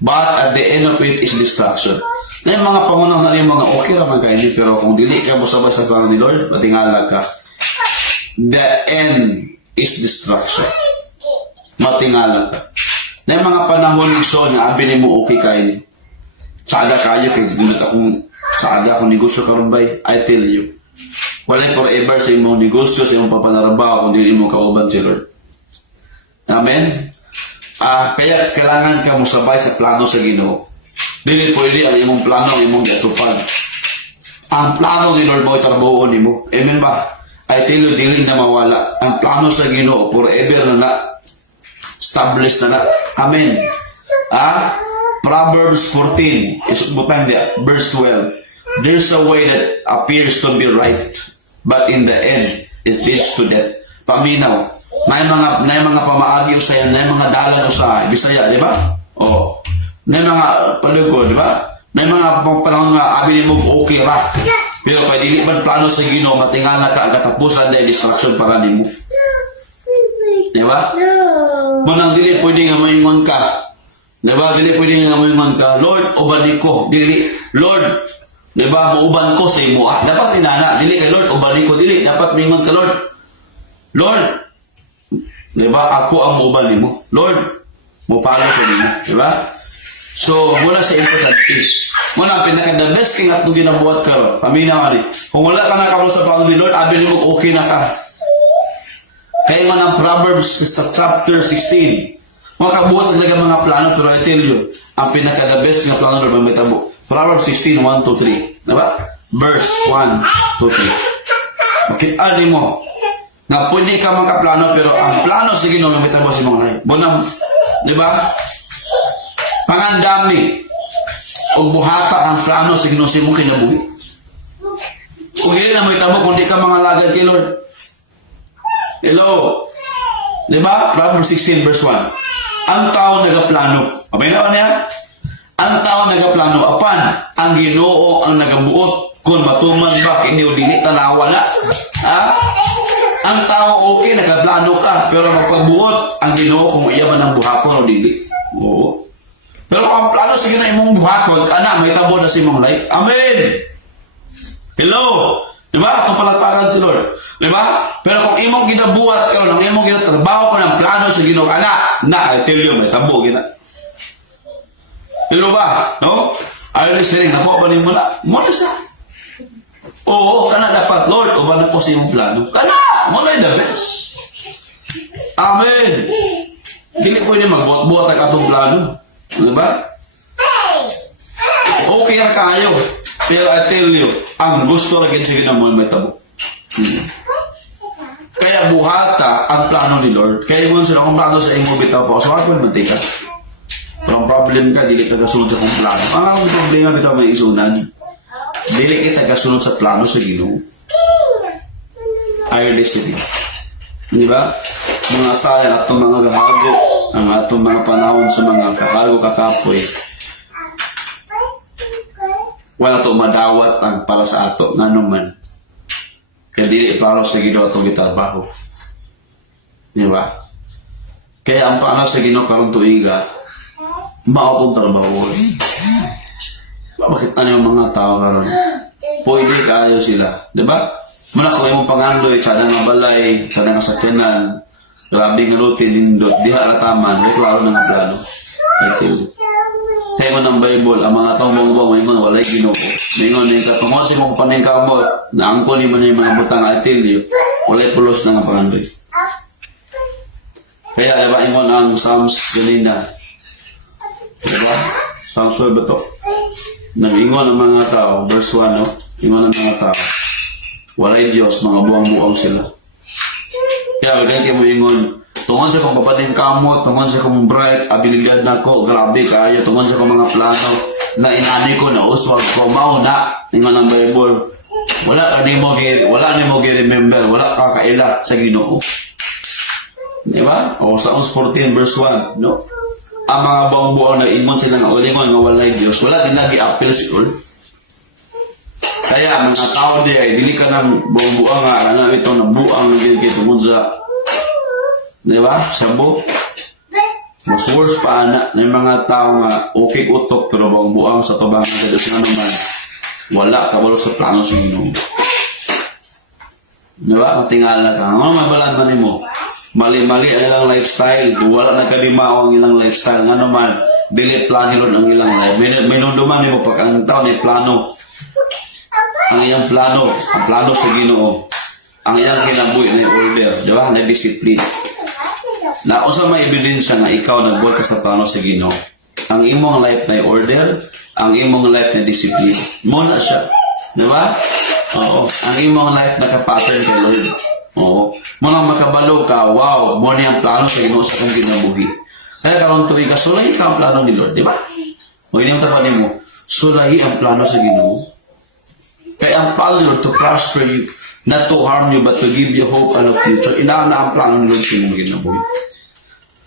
but at the end of it is destruction. Na yung mga pangunaw na yung mga okay naman kayo, pero kung dili ka mo sabay sa plano ni Lord, matingala ka. The end is destruction. Matingala ka. Na yung mga panahon ni so na abi ni mo okay kayo. Sada kayo, kaya ginat akong sada akong negosyo karumbay, I tell you. Walay forever sa imong negosyo, sa imong papanarabaho, kung dili mo kauban si Lord. Amen? Kaya kailangan ka mo sabay sa plano sa Ginoo. Dili pwede ang imong plano ang imong gatupad. Ang plano ni Lord mo itrabahoon nimo. Amen ba? I tell you, dili na mawala. Ang plano sa Ginoo forever na established na. Amen. Proverbs 14 is butang dia, verse 12. There's a way that appears to be right, but in the end, it leads to death. Paminaw. May mga pamaagi usayan, may mga dalan usahay. Bisaya, di ba? May mga palugo, di ba? May mga panahon nga abi mo okay ra. Pero kaya dili man plano sa Ginoo, matingala ka ang katapusan dahil distraction para nimo. Di ba? Munang dili pwede nga maingon ka. Di ba? Dili pwede nga maingon ka. Lord, uban ko. Dili. Lord, di ba? Muuban ko sa imo. Dapat inana. Dili kay Lord, uban ko. Dili. Dapat maingon ka, Lord. Lord, di ba? Ako ang muuban nimo. Lord, mo-follow ko nimo. Di ba? So, mula sa importante. Muna, pinaka-the best king at nung ginabuhat ka ron. Paminaw ka kung wala ka nakakaroon sa plano ni Lord, abi mo okay na ka. Kaya man ang Proverbs chapter 16. Makabuhat talaga mga plano, pero I tell you, ang pinaka-the best na plano na may tabo. Proverbs 16, 1 to 3. Diba? Verse 1 to 3. Makita mo na pwede ka makaplano, pero ang plano sa Ginoo may tabo si mga life. Bunang, diba? Pangandami o buhata ang plano sa Ginoo sa imong kinabuhi. Kung hindi na may tabo, kung di ka mga lagad kay Lord. Hello? Diba? Proverbs 16 verse 1. Ang tao nagaplano. Abay na niya? Ang tao nagaplano. Apan, ang Ginoo ang nagabuot. Kung matuman ba, hindi o dili tanawa na. Ang tao okay, nagaplano ka. Pero magpagbuot, ang Ginoo kung iyaman ang buhakon o dili. Oo. Pero kung ang plano sige na imong buhaton, ana, may tabo na si mong life. Amen! Hello! Diba? Ito palagpagan si Lord. Diba? Pero kung imong ginabuhat ka, ang imong ginatrabaho ko ng plano sa Ginoo, ana, I tell you, may tabo, gina. Hello ba? No? Are you listening? Nakuha ba niyo mula? Mula sa? Oo, kana dapat. Lord, uban ako sa iyong plano. Kana! mo na the best. Amen. Dili pwede magbuot-buot ang atong plano. Diba? Okay ra kayo. Pero I tell you, ang gusto rin sige naman may tabo. Kaya buhata ang plano ni Lord. Kaya mo sila kung plano sa imo bitaw pa. So ako naman tika. Pero ang problem ka, dili ka kasunod sa kong plano. Ang problema bitaw may isunan. Dili kita kasunod sa plano sa Ginoo. Are you listening? Di ba? Mga sayang atong mga gahago, ang atong mga panahon sa mga kahago kakapoy. Wala to madawat ang para sa ato nga naman. Kaya dili para sa Ginoo atong gitrabaho. Di ba? Kaya ang paano sa Ginoo karon tuiga, mao tong trabaho. Bakit ano yung mga tao karon? Pwede kaayo sila, di ba? Muna kung imong pangandoy, sana nga balay, sana nga sakyanan, grabe nga lutin, lindot, diha na taman, may klaro na nga plano. Kaya mo ng Bible, ang mga taong bongbong, may mga walay Ginoo. Mingon na yung katungkol sa mong paningkamot, na angkon mo na yung mga butang atilyo, walay pulos na nga pangandoy. Kaya, diba, ingon ang Psalms ganina. Diba? Psalms 12 ba ito? Nag-ingon ang mga tao, verse 1, no? Ingon ang mga tao. Walay Diyos, mga buwang-buwang sila. Kaya, ganyan mo ingon, tungkol sa kong papating kamot, tungkol sa kong bright, abilidad na ko, grabe kayo, tungkol sa kong mga plano, na inani ko, na uswag ko, mauna, ingon ang Bible, wala ni mo remember, wala ka kaila sa Ginoo. Di ba? O sa Psalms 14 verse 1, no? Ang mga buwang-buwang na ingon sila nga ulingon nga walay Diyos, wala din lagi appeal si Lord. Kaya mga tao di ay dili ka ng buwang-buwang nga ano ito na buwang ng kay tungod sa, di ba? Sabo. Mas worse pa na ng mga tao nga okay utok pero buwang-buwang sa tubangan sa Diyos nga naman wala kabalo sa plano sa Ginoo. Di ba? Ang tingala ka. Ano mabalan man mo? Mali-mali ang ilang lifestyle. Wala na kadimao ang ilang lifestyle. Nga naman, dili plano ron ang ilang life. May nunduman mo pag ang tao may plano. Ang iyang plano, ang plano sa Ginoo. Ang iyang kinabuhi na order. Di ba? Na discipline. Na usa may ebidensya nga ikaw nagbuhat ka sa plano sa Ginoo. Ang imong life na order, ang imong life na discipline. Muna siya. Di ba? Oo. Ang imong life naka-pattern kay Lord. Oo. Muna makabalo ka, wow, mo niya ang plano sa Ginoo sa kong kinabuhi. Kaya karon tuig ka, sulay ka ang plano ni Lord, di ba? O inyong tapanin mo, sulay ang plano sa Ginoo. Kaya ang plano ni Lord to prosper you, not to harm you, but to give you hope and a future. Inaana ang plano ni Lord sa inyong kinabuhi.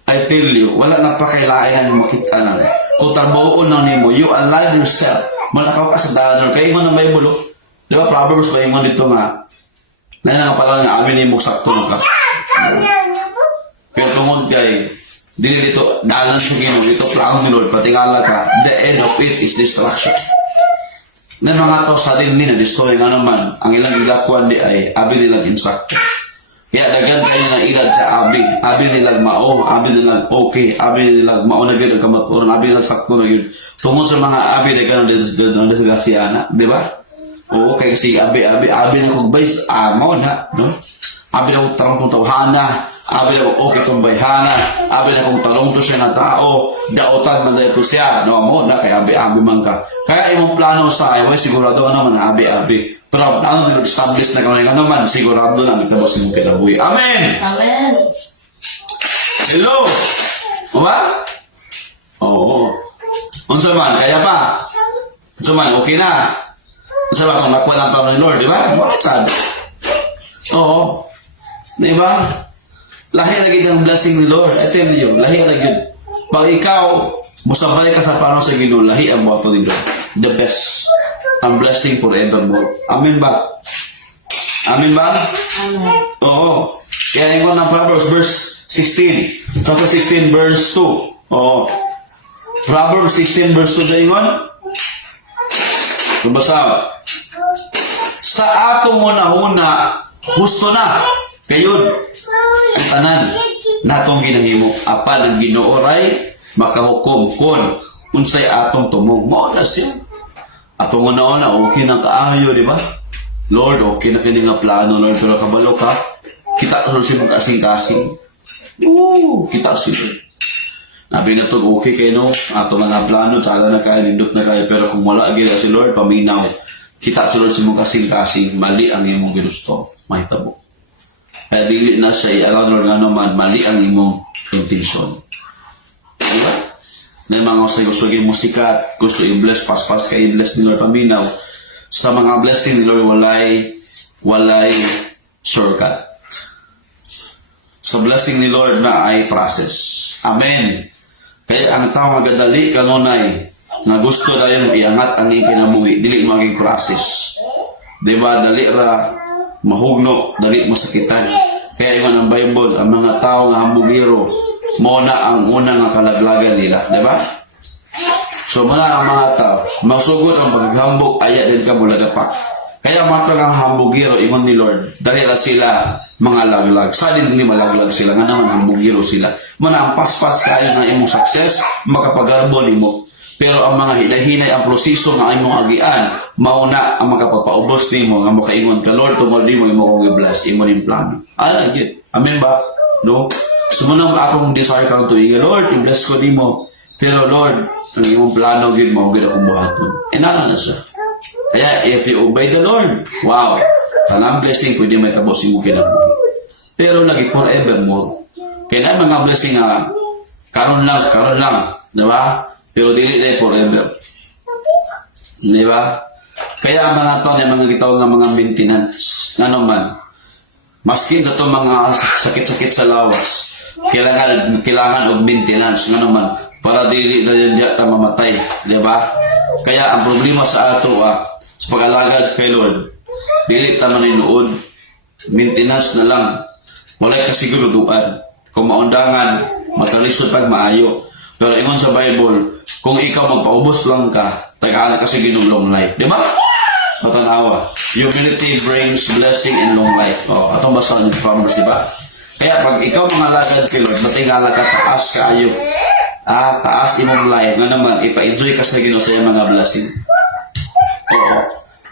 I tell you, wala na pa kailangan na makita na. Kung trabahoon lang nimo, you alive yourself. Malakaw ka sa daan. Kaya mo na may bulo. Di ba, Proverbs ba yung dito nga, na nga pala nga amin yung sakto na ka. Pero tungod kay, dili dito, dalan sa Ginoo, dito plano ni Lord, patingala ka, the end of it is destruction. Na mga tao sa din nila, destroy nga naman, ang ilang ilakuan di ay, abi nilang insakto. Kaya dagan kayo na ilad sa abi nilang mao, abi nilang okay, abi nilang mao na gano'n kamaturan, abi nilang sakto na yun. Tungod sa mga abi na gano'n desgrasiana, di ba? Oo, kaya si abi na kong bays, mao na, no? Abi na kong tarong kong tawhana, abi na kong okay kong bayhana, abi na kong talong to siya na tao, daotan man na ito siya, no? Mao na, kaya abi man ka. Kaya imong plano sa ayaw, sigurado naman na abi. Pero ang establish na kami naman, sigurado na nagtabos yung kinabuhi. Amen! Amen. Hello! O ba? Oo. Unsa man, kaya pa? Unsa man, okay na? Unsa ba kung nakuha ng plano ni Lord, di ba? Makasad. Oo. Di ba? Lahi lagi ng blessing ni Lord. I tell you, lahi lagi. Pag ikaw, musabay ka sa plano sa Ginoo, lahi ang buhato ni Lord. The best. Ang blessing forevermore. Amen ba? Amen ba? Amen. Oo. Kaya ingon ng Proverbs verse 16. Chapter 16 verse 2. Oo. Proverbs 16 verse 2 na ingon. Basa. Sa atong una-una, husto na. Kayod. Ang tanan. Natong ginahimo. Apan ang Ginoo ray makahukom kon unsay atong tumong. Mao na siya. Atong una-una, okay na kaayo, di ba? Lord, okay na kini nga plano, Lord, pero kabalo ka, kita ko si mong kasing-kasing. Kita sila. Nabi na to, okay kayo no, ato mga plano, tsaka na kayo, nindot na kayo, pero kung wala agad si Lord, paminaw, kita si Lord si mong kasing-kasing, mali ang imong ginusto, mahitabo. Kaya dili na siya i-allow Lord nga naman, mali ang imong intention. Diba? Na mga gusto mo sikat, gusto i-bless, pas-pas ka i-bless ni Lord, paminaw. Sa mga blessing ni Lord, walay shortcut. Sa blessing ni Lord na ay process. Amen. Kaya ang tao magadali kanunay na gusto dayong iangat ang ikinabuhi, dili maging process. Diba? Dali ra mahugno, dali masakitan. Kaya iwan ang Bible, ang mga tao nga hambugiro, mo na ang una nga kalaglagan nila. Diba? So muna ang mga tao, masugot ang paghambog, aya din ka bulagapak. Kaya matang ang hambugiro, ingon ni Lord, dali ra sila mga laglag. Sa din ni malaglag sila, nga naman hambugiro sila. Muna ang paspas kayo ng imong success, makapagarbo nimo. Pero ang mga hinay-hinay, ang proseso ng imong agian, mauna ang makapapaubos nimo, nga makaingon ka, Lord, tungkol nimo, imo kong i-bless, imo rin plano. Agad. Amen ba? No? Sumunang akong desire kang tuwigan, Lord, i-bless ko nimo. Pero Lord, ang imong plano, gid mo, gid akong buhaton. Inana na siya. Kaya, if you obey the Lord, wow, talang blessing, pwede may tapos yung kinabuhi. Pero lagi forevermore. Kaya na mga blessing nga, karon lang, di ba? Pero dili na forever. Di ba? Kaya ang mga tao na mga gitaw nga mga maintenance, nga naman, maskin sa itong mga sakit-sakit sa lawas, kailangan og maintenance, nga naman, para dili na yan ta mamatay. Di ba? Kaya ang problema sa ato, sa pag-alagad kay Lord, dili ta man inuod, maintenance na lang. Walay kasiguruduan. Kung maundangan, matalisod pag maayo. Pero ingon sa Bible, kung ikaw magpaubos lang ka, tagaan kasi ginulong life. Di ba? So tanawa. Humility brings blessing and long life. Atong basa ng Proverbs, di ba? Kaya pag ikaw mga alagad kay Lord, matingala ka, taas ka ayo. Taas imong life. Nga naman, ipa-enjoy ka sa Ginoo sa iyong mga blessing. Oo.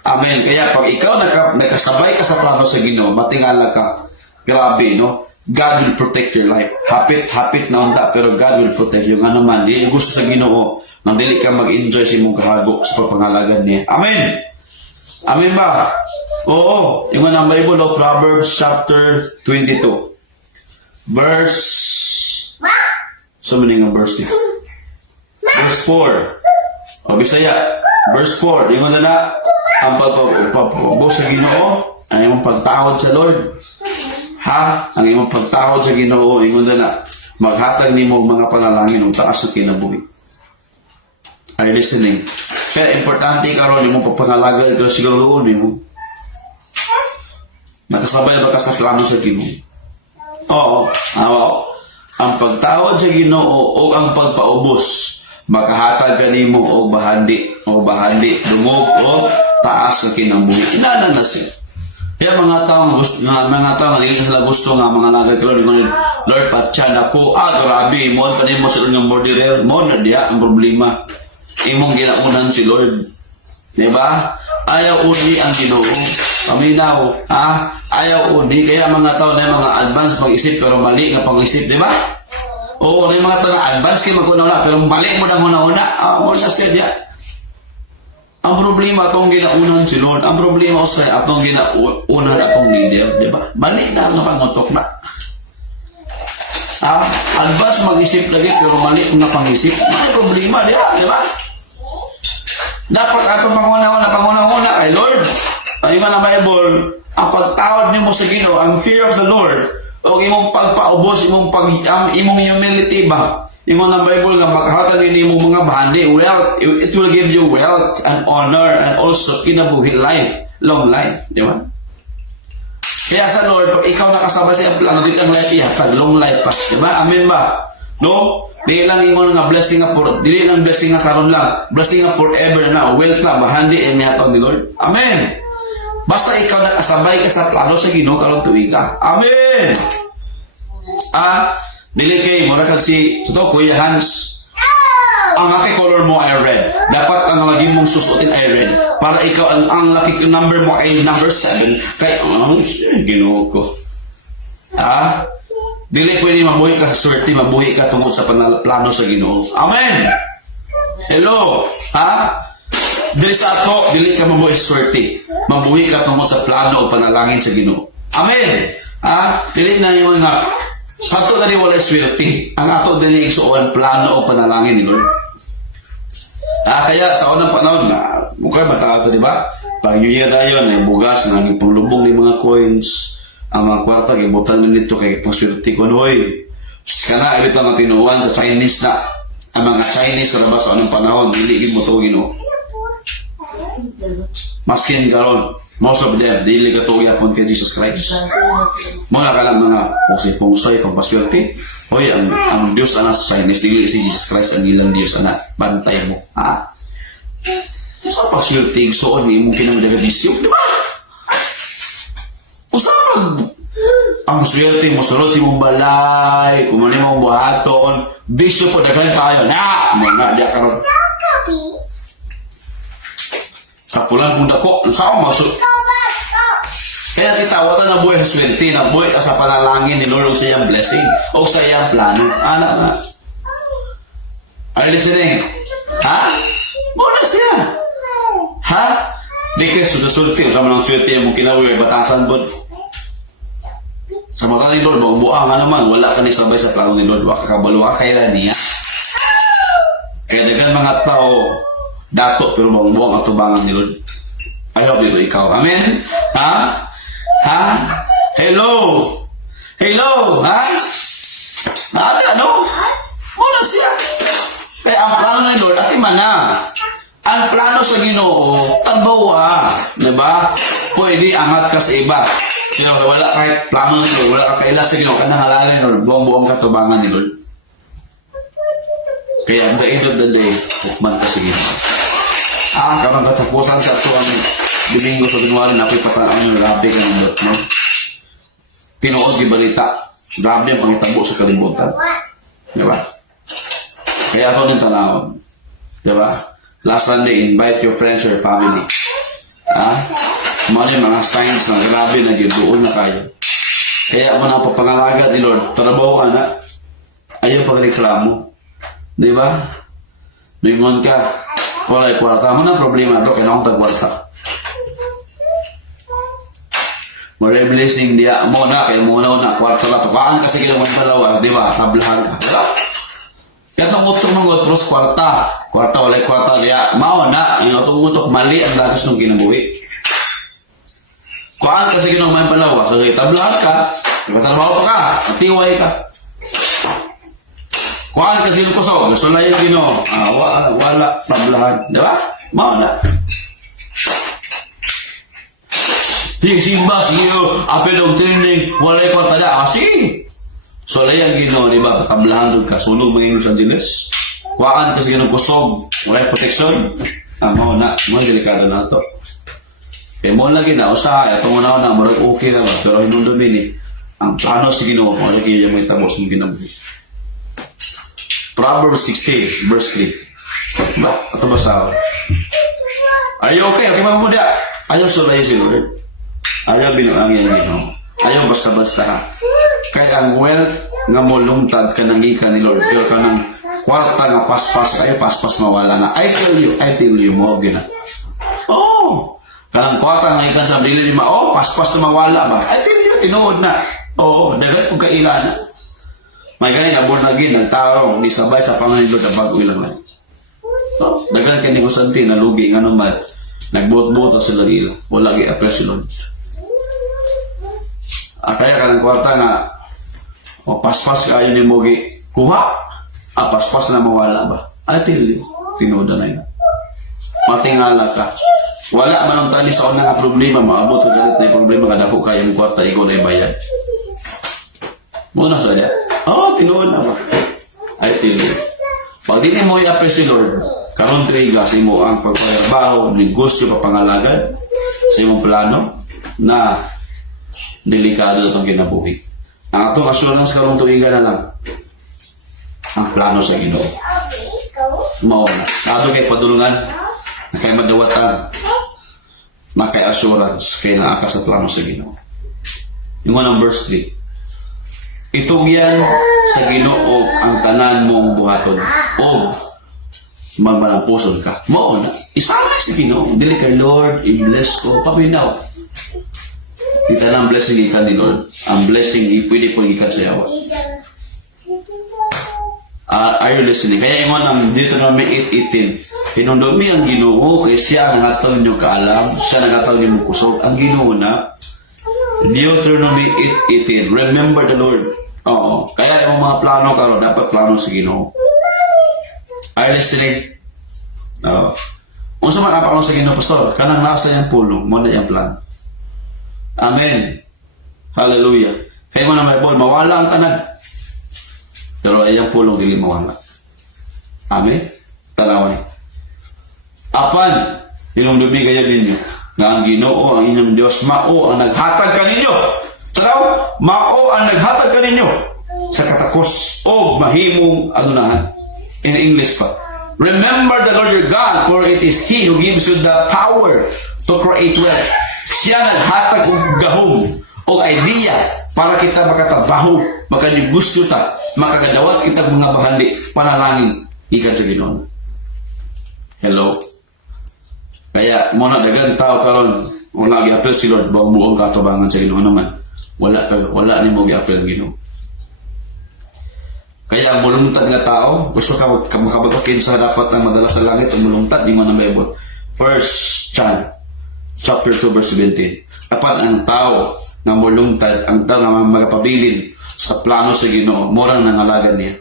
Amen. Kaya pag ikaw nakasabay ka sa plano sa Ginoo, matingala ka. Grabe, no? God will protect your life. Hapit na unta, pero God will protect you. Nga naman, di gusto sa Ginoo, nang dili ka mag-enjoy sa imong kahagok sa pagpangalagan niya. Amen. Amen ba? Oo. Yung ang Bible, Proverbs chapter 22. Verse... So many nga verse dito. Verse 4. O Bisaya. Verse 4. Yung na ang pagpapabos sa Ginoo, ang imong pagtawad sa Lord. Ang imong pagtawad sa Ginoo, yung na maghatag nimo mga panalangin ng taas na kinabuhi. Are you listening? Kaya importante karon imong pagpangalagad ka siguro luon nimo. Nakasabay ba ka sa plano sa Ginoo? Oo. Ang pagtawad sa Ginoo o ang pagpaubos, makahatag kanimo og bahandi, dungog o taas sa kinabuhi. Inana na siya. Kaya mga tao nga dili sila gusto nga mga lagay ko Lord patyan ako. Grabe mo pa nimo sa nga murderer mo na diya ang problema. Imong ginaunan si Lord. Di ba? Ayaw uni ang Ginoo. Paminaw, ayaw uni. Kaya mga tao na mga advance pag-isip pero mali nga pag-isip, di ba? Oo, na yung mga tao na advance kayo magkuna-una pero mali mo na una-una. Muna siya diya. Ang problema atong ginaunan si Lord. Ang problema sa atong ginaunan atong leader, di ba? Mali na nakangotok na. Advance mag-isip lagi pero mali kung napang-isip. May problema diya, di ba? Dapat atong panguna-una kay Lord. Ay man ang Bible, ang pagtawad nimo sa Ginoo, ang fear of the Lord, o imong pagpaubos, imong humility ba? Imong ang Bible nga maghatag nimo mga bahandi, wealth, it will give you wealth and honor and also kinabuhi life, long life, di ba? Kaya sa Lord, pag ikaw nakasabay sa iyang plano, dito ang life ihatag, long life pa, di ba? Amen ba? No? Dili lang ingon nga blessing nga dili lang blessing nga karon lang, blessing nga forever na, wealth na bahandi and nihatag ni Lord. Amen. Basta ikaw nakasabay ka sa plano sa Ginoo karon tuig ka. Amen. Dili kay mura kag si Kuya Hans. Ang lucky color mo ay red. Dapat ang lagi mong susuotin ay red. Para ikaw ang lucky number mo ay number 7. Kay Ginoo ko. Ha? Dili pwede mabuhi ka sa swerte, mabuhi ka tungkol sa plano sa Ginoo. Amen! Hello! Ha? Dili sa ato, dili ka mabuhi sa swerte. Mabuhi ka tungkol sa plano o panalangin sa Ginoo. Amen! Ha? Dili na yung nga, sa ato na wala swerte. Ang ato dili isuon plano o panalangin ni Lord. Kaya sa unang panahon, mukha mata ito, di ba? Pag New Year na yun, ay bugas, nagipulubong ng mga coins, ang mga kwarta, gibutan na nito kay paswerte ko, noy. Ka na, ibig ang tinuwan sa Chinese na, ang mga Chinese sa labas sa unang panahon, hindi mo ito, Ginoo. Maskin karon, most of them, dili ka ito yapon kay Jesus Christ. Mga ka lang mga pungsay, pampaswerte. Hoy, ang Diyos anak sa Chinese, dili si Jesus Christ ang ilang Diyos anak. Bantay mo. Sa paswerte, igsoon, may mong kinamadaga bisyo. Di ba? Usapag ang swerte mo, sulod si mong balay, kumani mong buhaton, bisyo po, daghan kayo. Mga diya karon. Kapulan kung dako, saan maksud? Kaya kita, wala na buhay sa swerte, na buhay ka sa panalangin ni Lord sa iyang blessing o sa iyang plano. Na. Are you listening? Ha? Muna siya. Ha? Di kayo susulti, sa manang swerte yung kinabuhi, batasan po. Sa mata ni Lord, buang nga naman, wala ka ni sabay sa plano ni Lord, waka kabalo ka kailan niya. Kaya dagan mga tao, dato pero buang ang tubangan ni Lord. I hope ito ikaw. Amen? Ha? Ha? Hello? Hello? Ha? Ano? Muna siya. Kaya ang plano ni Lord, at imana. Ang plano sa Ginoo, tagbawa. Diba? Pwede angat ka sa iba. Wala kahit plano ni Lord, wala ka kaila sa Ginoo, kanang halalan ni Lord, buong katubangan ni Lord. Kaya at the end of the day, hukman ka sa Ginoo. Kamang katapusan sa ito ang Domingo sa January na ako'y pataan yung grabe ka ng dot mo. Tinuod di balita, grabe ang pangitabo sa kalibutan. Diba? Kaya ako din tanawag. Diba? Last Sunday, invite your friends or family. Mga yung mga signs na grabe na doon na kayo. Kaya mo na papangalaga ni Lord, trabaho na, ayaw pagreklamo. Diba? Bingon ka, wala yung kwarta. Mo na problema ito, kailangan tagkwarta. Wala yung blessing diya mo na, kaya muna kwarta na ito. Kaan kasi kailangan dalawa, diba? Tablahan ka. Diba? Kaya itong utok ng God, pros kwarta. Kwarta, wala yung kwarta diya. Mao na, yung itong utok, mali ang dagos ng kinabuhi. Kuhaan kasi ginawa may palawa. So, tablahan ka, nagpatrabaho pa ka, matiway ka. Kuhaan kasi yung kusog, gusto na yung ginawa. Wala, tablahan. Diba? Mao na. Simba, sige, apel og training, wala yung kwarta na. Sige. So, layang ginawa, diba? Tablahan doon ka, sunog mga Los Angeles. Kuhaan kasi ginawa kusog, wala yung protection. Mao na, mga delikado na ito. Mo lagi na usaha, itong una na, marag okay na ba? Pero hinundon din ang plano sa Ginoo, wala kayo may tabos ng kinabuhi. Proverbs 16, verse 3. Ba? Ito ba sa Are you okay? Okay ba mo dia? Ayaw sulayin si Lord. Ayaw binuang yan Ginoo. Ayaw basta-basta ha. Kaya ang wealth nga mo lungtad ka nang ika ni Lord. Pero ka ng kwarta nga paspas kayo, paspas mawala na. I tell you, mo gina. Oh! Kanang kwarta nga ikan sa bilin ni paspas na mawala ba? I tell you, tinuod na. Dagat kong kailan. May ganyan, abor na gin, nagtarong, di sabay sa panganilod na bago ilang lang. Dagat ka ni Kusanti, nalugi, nga naman, nagbuot-buot sila ila. Wala gi-appress si Lord. Kaya kanang kwarta nga, paspas kayo ni Mogi, kuha, paspas na mawala ba? I tell you, tinuod na yun. Matingala ka. Wala man ang tani sa unang nga problema, maabot ka galit na yung problema, kadako kaya mong kwarta, ikaw na yung bayad. Muna sa niya, tinuwan na ba? I tell you. Pag di mo i-appress si Lord, karon triga sa imo ang pagpayabaho, negosyo, papangalagad, sa imong plano, na delikado itong kinabuhi. Ang atong assurance karong tuiga na lang, ang plano sa Ginoo. Mao na. Ato kay padulungan, na kay madawatan, na kay assurance, kay naaka sa plano sa Ginoo. Yung unang verse 3. Itugyan sa Ginoo ang tanan mong buhaton. O magmalampuson ka. Mo na. Isama sa Ginoo. Dili kay Lord, i-bless ko. Paminaw. Kita na ang blessing ikan ni Lord. Ang blessing, pwede po ikan sa yawa. Are you listening? Kaya ingon ang Deuteronomy 8:18. Hinundumi ang Ginoo kay siya ang nangataw ninyo kaalam, siya nangataw ninyo kusog. Ang Ginoo na Deuteronomy 8:18. Remember the Lord. Oo. Kaya yung mga plano karon dapat plano sa Ginoo. Are you listening? Oo. Kung sa mga plano sa Ginoo, pastor, kanang nasa yung pulong, mo na yung plan. Amen. Hallelujah. Kaya mo na may ball, mawala ang tanan. Pero ayang pulong dili mawala. Amen? Tanawa ni. Apan, yung lubi kaya ninyo, nga ang Ginoo, ang inyong Diyos, mao ang naghatag kaninyo. Tanaw, mao ang naghatag kaninyo sa katakos o mahimong anunahan. In English pa. Remember the Lord your God, for it is He who gives you the power to create wealth. Siya naghatag og gahom o idea para kita makatrabaho, makanegosyo ta, makagadawat kita mga bahandi, panalangin ikan sa Ginoo. Hello. Kaya mo na dagan tao karon, wala gi-appeal si Lord, buong katubangan sa Ginoo naman. Wala ni mo gi-appeal Ginoo. Kaya ang mulungtad nga tao, gusto ka makabagakin sa dapat na madala sa langit, ang mulungtad, di mo ng Bible. 1 John chapter 2 verse 17. Dapat ang tao na mulungtad, ang tao na magpabilin sa plano sa Ginoo, morang nangalagan niya.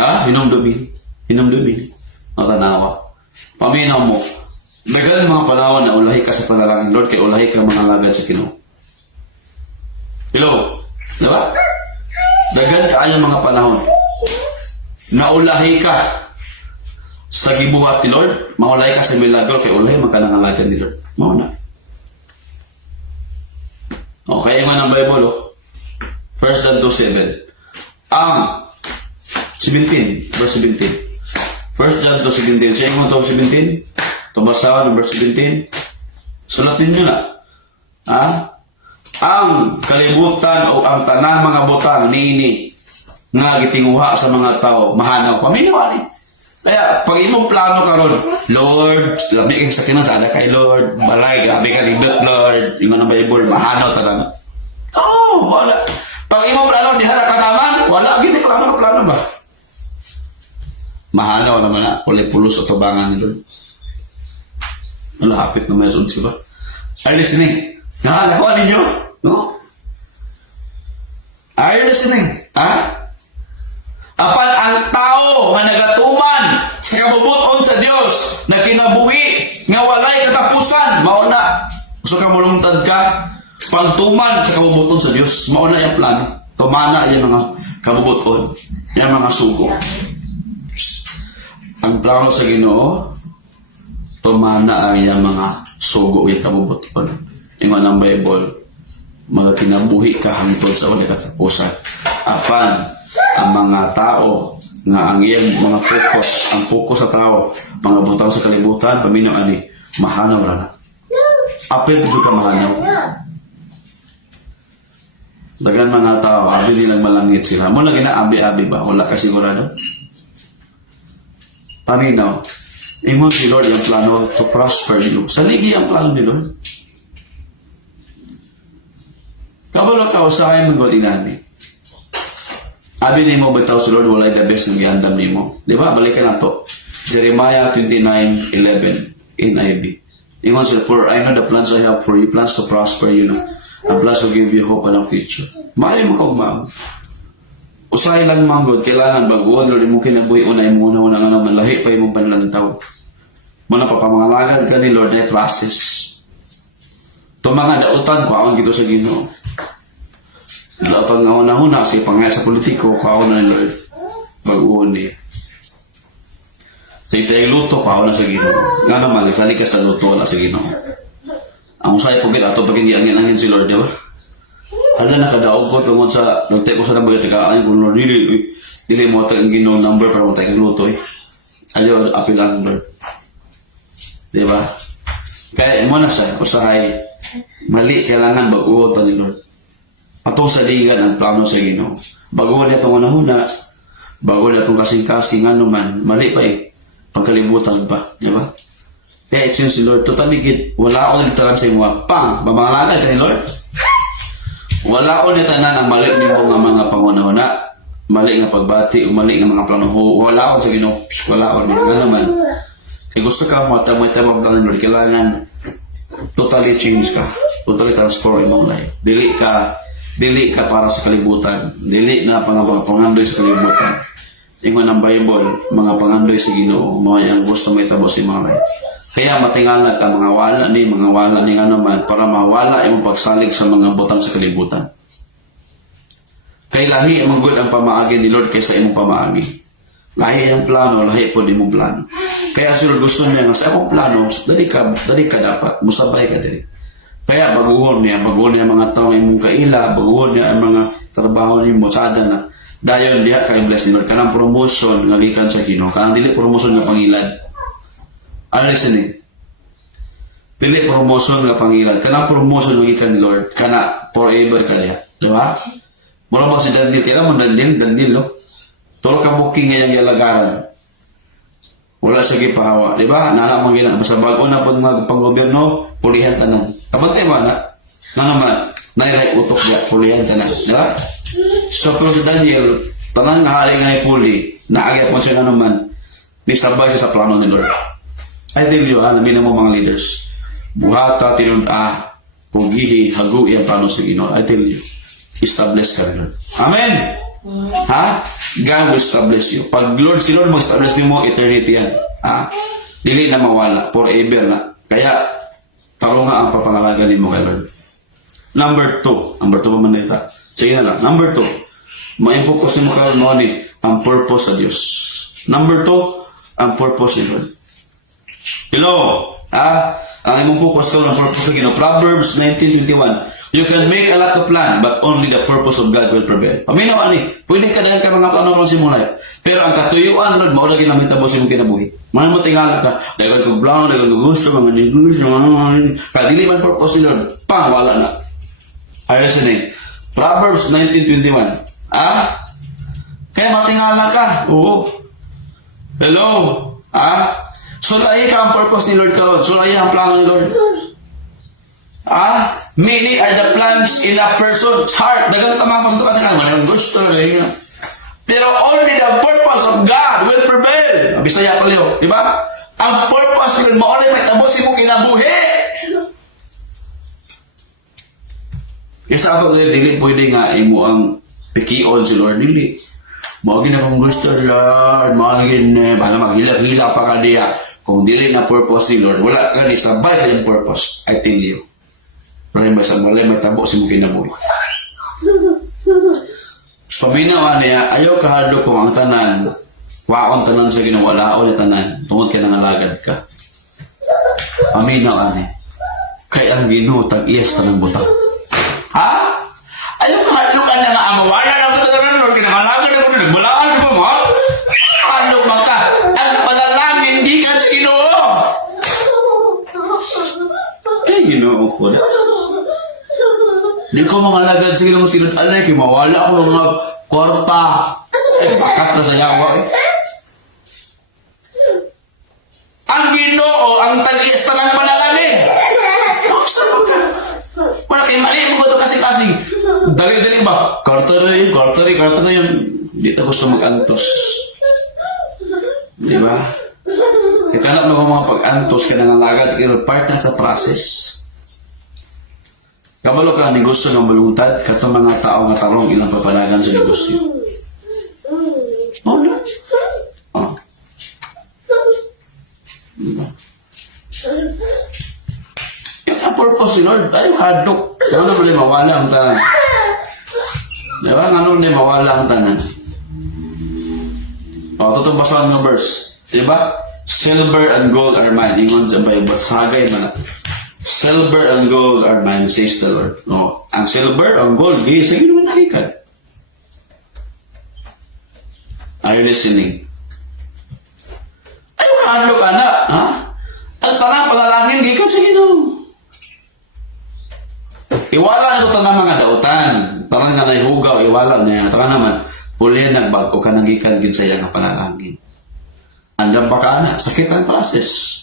Ha? Hinumdumi. Matanawa. Paminaw mo. Dagan mga panahon na ulahi ka sa panalangin, Lord, kay ulahi ka mga lagad sa Ginoo. Hello? Diba? Dagan ka ayong mga panahon na ulahi ka sa gibuhat ni Lord, maulay ka sa milagro, kay ulay magkanangalagan ni Lord. Mauna. Okay, yung ng Bible, 1 John 2:7. Ang 17, verse 17. 1 John 2:17. Siya yung 17. Tumasawa ng verse 17. Sulatin nyo na. Ha? Ang kalibutan o ang tanang mga butang niini nga gitinguha sa mga tao, mahanaw. Paminaw ni. Kaya, pag imong plano karon, Lord, labi kang sakinan sa ada kay Lord, balay, grabe ka lindot, Lord, yung ng Bible, mahanaw talaga. Oh, wala. Pag imong plano, di harap ka naman, wala, gini ka plano ba? Mahanaw naman na, kulay pulos o tubangan ni Lord. Wala, hapit na may sunsi ba? Are you listening? Nakuha ninyo? No? Are you listening? Ha? Apan ang tao nga nagatuman sa kabubuton sa Dios na kinabuhi nga walay katapusan, mauna gusto ka mulungtad ka pagtuman sa kabubuton sa Dios, mauna yung plano, tumana yung mga kabubuton, yung mga sugo. Ang plano sa Ginoo, tumana ang yung mga sugo yung kabubuton. Yung ng Bible, mga kinabuhi ka hangtod sa walay katapusan. Apan ang mga tao nga ang iyang mga ang focus sa tao, mga butang sa kalibutan, paminaw ani, mahanaw ra na. Apil jud ka mahanaw. Dagan mga tao, abi nilang malangit sila. Mo na gina-abi-abi ba? Wala ka sigurado? Paminaw. Imo si Lord yung plano to prosper you. Sa ligi ang plano ni Lord. Kabalo ka usahay mong galinani. Abi ni mo bitaw sa Lord, walay the best ng giandam ni mo. Di ba? Balikan na to. Jeremiah 29:11 NIV. Ingon siya, for I know the plans I have for you, plans to prosper you, no? And plans to give you hope and a future. Maayo mo ka umam. Usahay lang manggod, kailangan baguon, Lord, mo kinabuhi unay mo una nga naman, lahi pa yung panlantaw. Muna pa pamangalagad ka ni Lord, na process. Ito mga dautan ko, awan gito sa Ginoo. Lautan nga una-una kasi pangaya sa politiko, kaon na ni Lord. Mag-uon niya. Sa itayang luto, kaon na sa Ginoo. Nga naman, nagsali ka sa luto, wala sa Ginoo. Ang usay po gina, ato pag hindi angin-angin si Lord, di ba? Hala, nakadaog ko tungkol sa, nagtay ko sa nang bagay-tagaan, kung Lord, hindi mo ata ang Ginoo number para mo tayong luto eh. Ayaw, apil lang Lord. Di ba? Kaya mo na siya, usahay, mali, kailangan baguon ta ni Lord. atong saligan ang plano sa Ginoo. Bago niya itong una-una, bago niya itong kasing-kasing ano man, mali pa eh. Pagkalibutan pa, di ba? Kaya it's yun si Lord, totally git, wala ako nagtaran sa imo, pang, mamangalagan ka ni Lord. Wala ako nitanan ang mali ni mo nga mga pangunahuna, mali nga pagbati, mali nga mga plano, wala ako sa Ginoo, wala ako niya, nga naman. Kaya gusto ka mo, tamay-tamay ng Lord, kailangan totally change ka, totally transform imong life. Dili ka para sa kalibutan. Dili na pangandoy sa kalibutan. Ingon ang Bible, mga pangandoy sa Ginoo, mga yang gusto may tabo si mga life. Kaya matingala ka mga wala ni nga naman para mawala imong pagsalig sa mga butang sa kalibutan. Kay lahi ang good ang pamaagi ni Lord kaysa imong pamaagi. Lahi ang plano, lahi po imong plano. Kaya si Lord gusto niya nga sa akong plano, dali ka dapat, musabay ka dali. Kaya baguhon niya mga taong imong kaila, baguhon niya ang mga trabaho ni mo sada na. Dayon diha kay bless ni Lord kanang promotion nga gikan sa Ginoo. Kanang dili promotion nga pangilad. Are you listening? Dili promotion nga pangilad. Kanang promotion nga gikan ni Lord, kana forever kaya. Di ba? Mura ba si Daniel? Kaya mo Daniel, no? Turo ka booking ngayang yalagaran. Wala sa gipahawa, di ba? Nana mga gina, basta bago na po mga pang-gobyerno, pulihan tanan. Kapag ba na? Na naman, nailay utok niya, pulihan tanan. Di ba? So, pero si Daniel, tanan nga hari nga puli, naagya po siya na naman, nisabay siya sa plano ni Lord. I tell you, alamin mo mga leaders, buhata, tinud, kugihi, hagu, yung plano sa Ginoo. I tell you, establish ka Lord. Amen! Ha? God will establish you. Pag Lord, si Lord mag-establish mo eternity yan. Ha? Dili na mawala. Forever na. Kaya, taro nga ang papangalaga ni mo kay Lord. Number 2 pa man na ita. Sige na lang. Number 2. Ma-focus ni mo kayo mo ni ang purpose sa Diyos. Number 2, ang purpose ni Lord. Hello? Ha? Ang imong focus ko ng purpose sa Ginoo. Proverbs 19:21. You can make a lot of plan, but only the purpose of God will prevail. Paminaw ani, pwede ka dahil ka mga plano ron simulay. Pero ang katuyuan, Lord, maula ginamit ang boss yung kinabuhi. Mahal mo tingala ka, dahil kong plano, dahil kong gusto, mga negosyo, kaya dili man purpose ni Lord, pang, wala na. Are you listening? Proverbs 19:21. Kaya matingala ka. Oo. Hello? Sulay ka ang purpose ni Lord ka, Lord. Sulay ang plano ni Lord. Many are the plans in a person's heart. Dagang tamang pasok kasi naman, gusto na. Pero only the purpose of God will prevail. Bisaya pa liyo, di ba? Ang purpose ni Lord, maulay may tabusin mo kinabuhi. Kesa ako dili pwede nga imo ang pikion si Lord, dili. Mao gina kung gusto Lord, mao gin para maghila-hila pa ka diya. Kung dili na purpose ni Lord, wala ka ni sabay sa iyang purpose. I tell you. Malay may tabo si mo kinabuhi. Paminawa niya, ayaw kahadlo ko ang tanan. Waon tanan sa Ginoo, wala o tanan. Tungod ka nangalagad ka. Paminawa niya. Kaya ang Ginoo tag-iyas ka ng butang. Ayaw kahadlo ka na nga amawala na ko tanan Lord, kinangalagad na ko na nagbulaan ko mo. Kahadlo maka, ang panalangin hindi ka sa Ginoo. Kaya Ginoo ko na. Di ko mga lagad sa Ginoo sinod alay, kaya mawala ako ng mga kwarta. Bakat na sa yawa Ang Ginoo, ang tag-iis na lang panalangin. Saan ka? Wala kayo mali mo ko ito kasi. Dali-dali ba? Kwarta na yun. Hindi na gusto mag-antos. Di ba? Kaya kanap na mga pag-antos ka na ng lagad, part na sa process. Kabalo ka, negosyo ng malungtad, kato mga tao nga tarong ilang papalagan sa negosyo. No? Yung ang purpose ni Lord, ay hadok. Ano na ba mawala ang tanan? Diba? Ano na mawala ang tanan? Tutong basahan ng verse. Diba? Silver and gold are mine. Ingon sa Bible. Sagay man. Silver and gold are mine, says the Lord. No. Ang silver, ang gold, sa Ginoo nalikan. Are you listening? Ay, kahadlo ka na, ha? Ang tanang panalangin, gikan sa Ginoo. Iwala na ito ng mga dautan. Tanan nga naihugaw, iwala niya. Tanan naman, puli nagbago ka nagikan gid sa iyang panalangin. Andam pa ka na, sakit ang process.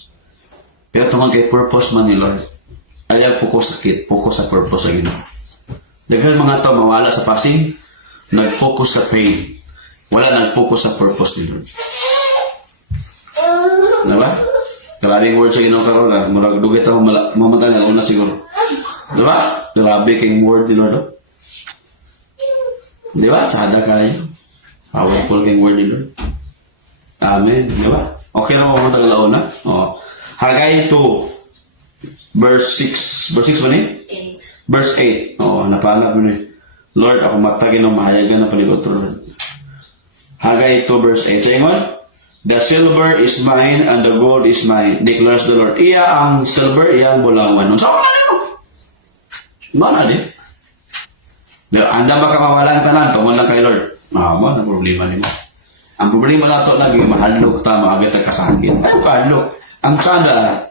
Pero tungkol kay purpose man ni Lord, ayaw po ko sakit, focus sa purpose sa Ginoo. Daghan mga tao mawala sa passing, nag-focus sa pain. Wala nag-focus sa purpose ni Lord. Diba? Grabing word sa Ginoo karon na, murag dugay ta mamatay na una siguro. Diba? Grabe kayong word ni Lord. Oh. Diba? Tsada kayo. Powerful kayong word ni Lord. Amen. Diba? Okay na mo matagal na una? Oh. Hagay 2, verse 6. Verse 6 ba ni? 8. Verse 8. Oo, napalap mo ni. Lord, ako matagin ng mahayagan na paligot, Lord. Hagay 2, verse 8. Sa ingon, the silver is mine and the gold is mine, declares the Lord. Iya ang silver, iya ang bulangan. So, ano na nito? Mana di? Anda ba ka mawalan tanan? Tungkol na kay Lord. Mo, ang problema ni mo. Ang problema na ito, lagi mahadlok tama, agad ang kasakit. Ayaw kahadlok. Ang tsada,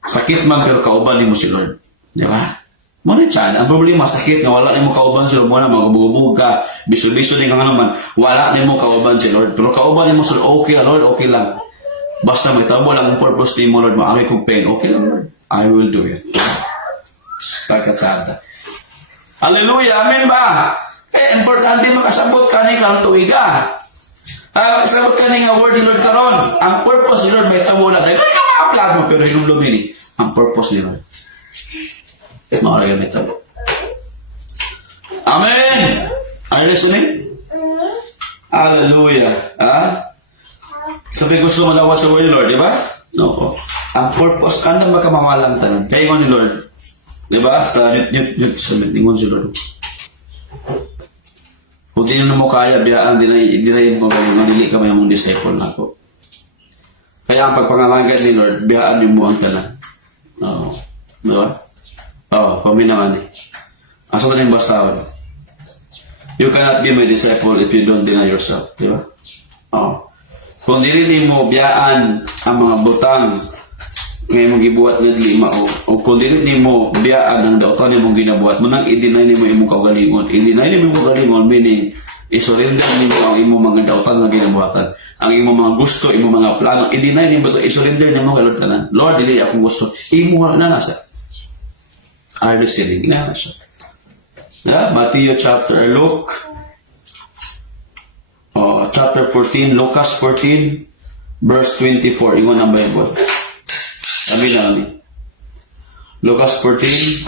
sakit man pero kauban ni mo si Lord. Di ba? Mo ni tsada. Ang problema, sakit na wala ni mo kauban si Lord. Mo na magububog ka, biso-biso din ka nga naman, wala ni mo kauban si Lord. Pero kauban ni mo si Lord, okay lang, Lord, okay lang. Basta may tabo lang ang purpose ni mo, Lord, maami kong pain. Okay lang, Lord. I will do it. Pagkatsada. Hallelujah! Amen ba? Kaya importante makasabot ka ni kang tuwiga. Sabot ka nga word ni Lord karon. Ang purpose ni Lord may tamo na. Ay ka makaplano pero hinumdum ini. Ang purpose ni Lord. Maura may tamo. Amen. Are you listening? Hallelujah. Ha? Sabi gusto mo nawa sa word ni Lord, di ba? No po. Ang purpose kanda makamamalang tanan. Kaya ni Lord. Di ba? Sa ningon si Lord. Kung di na mo kaya, biyaan, dinayin mo kayo, madili ka may mong disciple na ako. Kaya ang pagpangalanggan ni Lord, biyaan mo ang tanan. Oo. Diba? Oo, paminaman eh. Asa na yung basawan? You cannot be my disciple if you don't deny yourself. Diba? Oo. Kung dili mo biyaan ang mga butang ngayon mong gibuhat niya lima o kung dili mo biyaan ang dautan niya mong ginabuhat mo nang i-deny mo imong kaugalingon. I-deny mo imong kaugalingon meaning i-surrender nimo ang imong mga dautan nga ginabuhatan. Ang imong mga gusto, imong mga plano, i-deny nimo ito, i-surrender nimo kay Lord tanan. Lord, dili akong gusto. Imo na nasa. Are listening na siya. Matthew chapter Luke. Chapter 14, Lucas 14 verse 24. Ingon ang Bible. Sabi na kami. Lucas 14.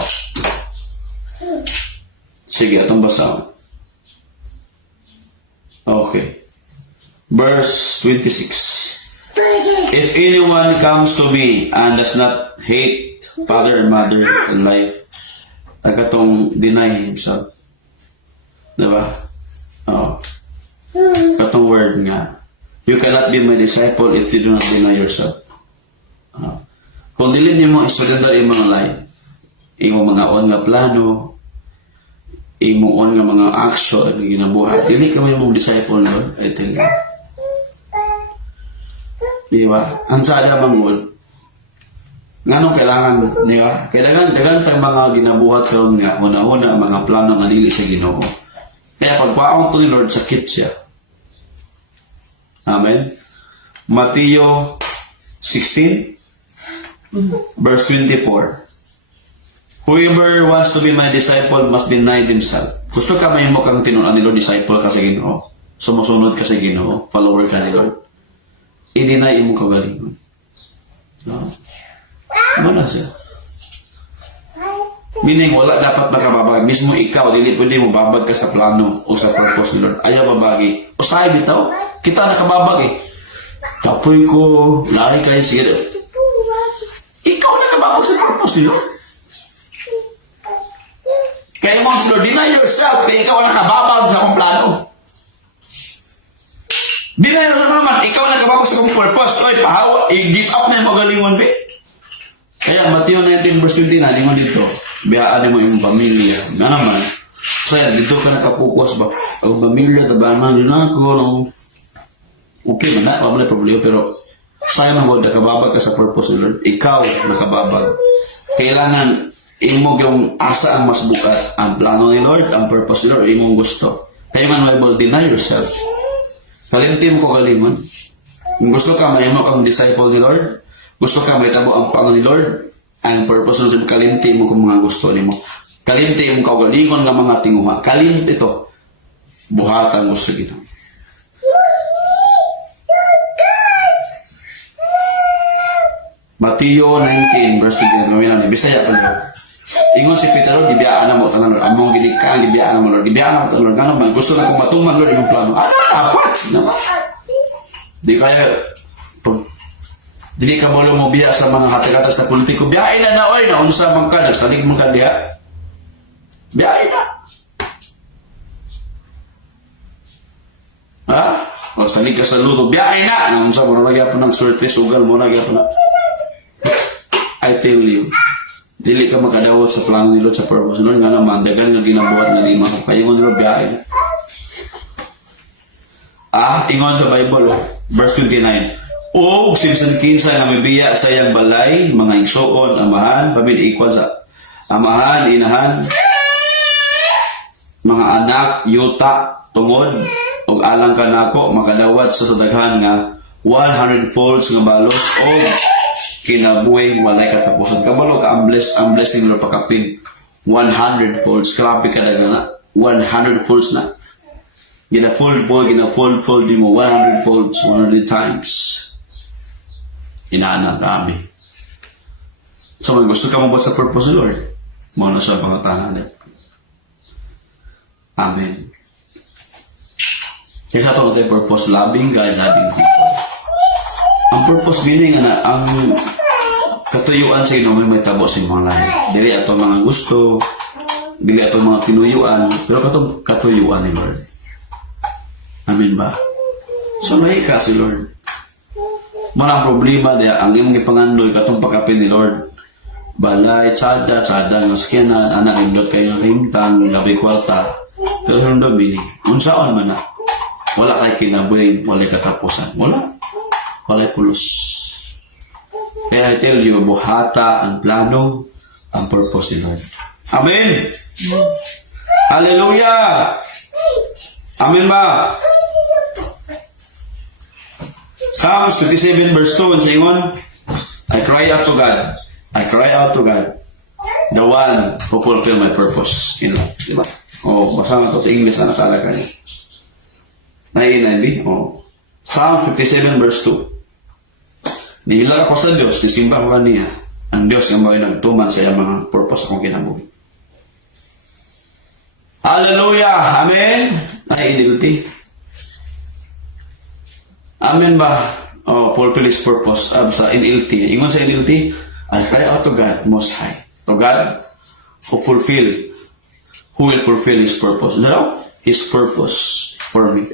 Sige, atong basahin. Okay. Verse 26. If anyone comes to me and does not hate father and mother and life, ay katong deny himself. Diba? Oh. Katong word nga. You cannot be my disciple if you do not deny yourself. Oh. Kung dili nimo isurrender imong mga life, imong mga on nga plano, imong on nga mga action nga ginabuhat, dili ka may mong disciple, Lord. I tell you. Diba? Ang sada mangod. Nganong kailangan, diba? Kaya dagan tayong mga ginabuhat karon nga una-una mga plano nga dili sa Ginoo. Kaya pagpaong to ni Lord, sakit siya. Amen. Mateo 16 verse 24. Whoever wants to be my disciple must deny themselves. Gusto ka may mo kang tinunan ni Lord, disciple ka sa Ginoo. Sumusunod ka sa Ginoo, follower ka ni Lord. I-deny mo kagalingon. No? Ano na siya? Meaning, wala dapat makababag. Mismo ikaw, dili pwede mo babag ka sa plano o sa purpose ni Lord. Ayaw babagi. O sa'yo bitaw, kita nakababag eh. Tapoy ko, lari kayo, sige. Ikaw nakababag sa purpose ni Lord. Kaya mo, Lord, deny yourself, kaya ikaw nakababag sa kong plano. Deny yourself naman, ikaw nakababag sa kong purpose. Oy, pahawa, i-give up na yung magalingon, be. Kaya, Matthew 19 verse 29, lingon dito, biyaan mo yung pamilya. Na naman, saya, dito ka nakapokus ba? Ang pamilya, tabanan, din ako, no? Okay man na, wala problema, pero sayang mo, nakababag ka sa purpose ni Lord. Ikaw, nakababag. Kailangan, Imo yung asa ang mas bukat, ang plano ni Lord, ang purpose ni Lord, imong gusto. Kaya nga Bible, deny yourself. Kalimtim ko kalimon. Kung gusto ka, mahimo kang disciple ni Lord. Gusto ka, may tabo ang plano ni Lord. Ang purpose ng kalimti mo kung mga gusto ni mo. Kalimti yung kaugalingon ng mga tinguha. Kalimti to. Buhatan gusto gino. Mateo 19 verse 20. Bisaya pa Lord. Ingon si Peter, Lord, gibiyaan na mo tanan Lord. Among ginika, gibiyaan na mo Lord. Gibiyaan na mo tanan Lord. Gano man, gusto na kong matuman Lord imong plano. Ano? Apat? Naman. Di kaya, dili ka mo lumobiya sa mga hatikata sa politiko. Biyain na na, oy, naunsa man ka, nagsalig man ka diya. Biyain na. Ha? Magsalig ka sa luto. Biyain na. Naunsa mo na nagyapon ng swerte, sugal mo na nagyapon na. I tell you, dili ka makadawat sa plano ni Lord sa purpose. Lord nga naman, dagan nga ginabuhat na lima ko. Kaya mo nila biyain. Ingon sa Bible, verse 29. O, sinsan kinsa nga mabiya sa iyang balay, mga igsoon, amahan, pamilya sa amahan, inahan, mga anak, yuta, tungod, o alang ka nako, makadawat sa sadaghan nga 100 folds nga balos, o kinabuhi walay katapusan. Kabalog ang blessing na pakapin 100 folds. Grabe ka na 100 folds na. Gina-fold di mo 100 folds, 100 times. Inaanap kami. So, man gusto ka mabot sa purpose ni Lord, mo na siya pangatangan. Amen. Kaya sa ito purpose, loving God, loving people. Ang purpose gini nga na, ang katuyuan sa inyo may tabo sa mga lahat. Dili ato mga gusto, dili ato mga tinuyuan, pero katong katuyuan ni Lord. Amen ba? So, ka si Lord. Marang problema diya, ang imong ipangandoy katong pagkapin ni Lord. Balay, tsada ng sakyanan, anak imdot kayo ng himtang, labi kwarta. Pero hindi bini. Unsaon man na. Wala kay kinabuhin, wala katapusan. Wala pulos. Kaya I tell you, buhata ang plano, ang purpose ni Lord. Amen! Hallelujah! Amen ba? Psalms 27 verse 2, sa ingon, I cry out to God. I cry out to God. The one who fulfill my purpose in life. Diba? Basta nga ito English na nakalagay niya. Nai-NIV? Psalms 57 verse 2. Nihila ako sa Diyos, nisimba ko niya. Ang Diyos yung mga nagtuman sa iyang mga purpose akong kinabuhi. Hallelujah! Amen! Nai-NLT. Amen ba? Fulfill His purpose. Sa NLT. Ingon sa NLT, I cry out to God Most High. To God who will fulfill His purpose. Now, His purpose for me.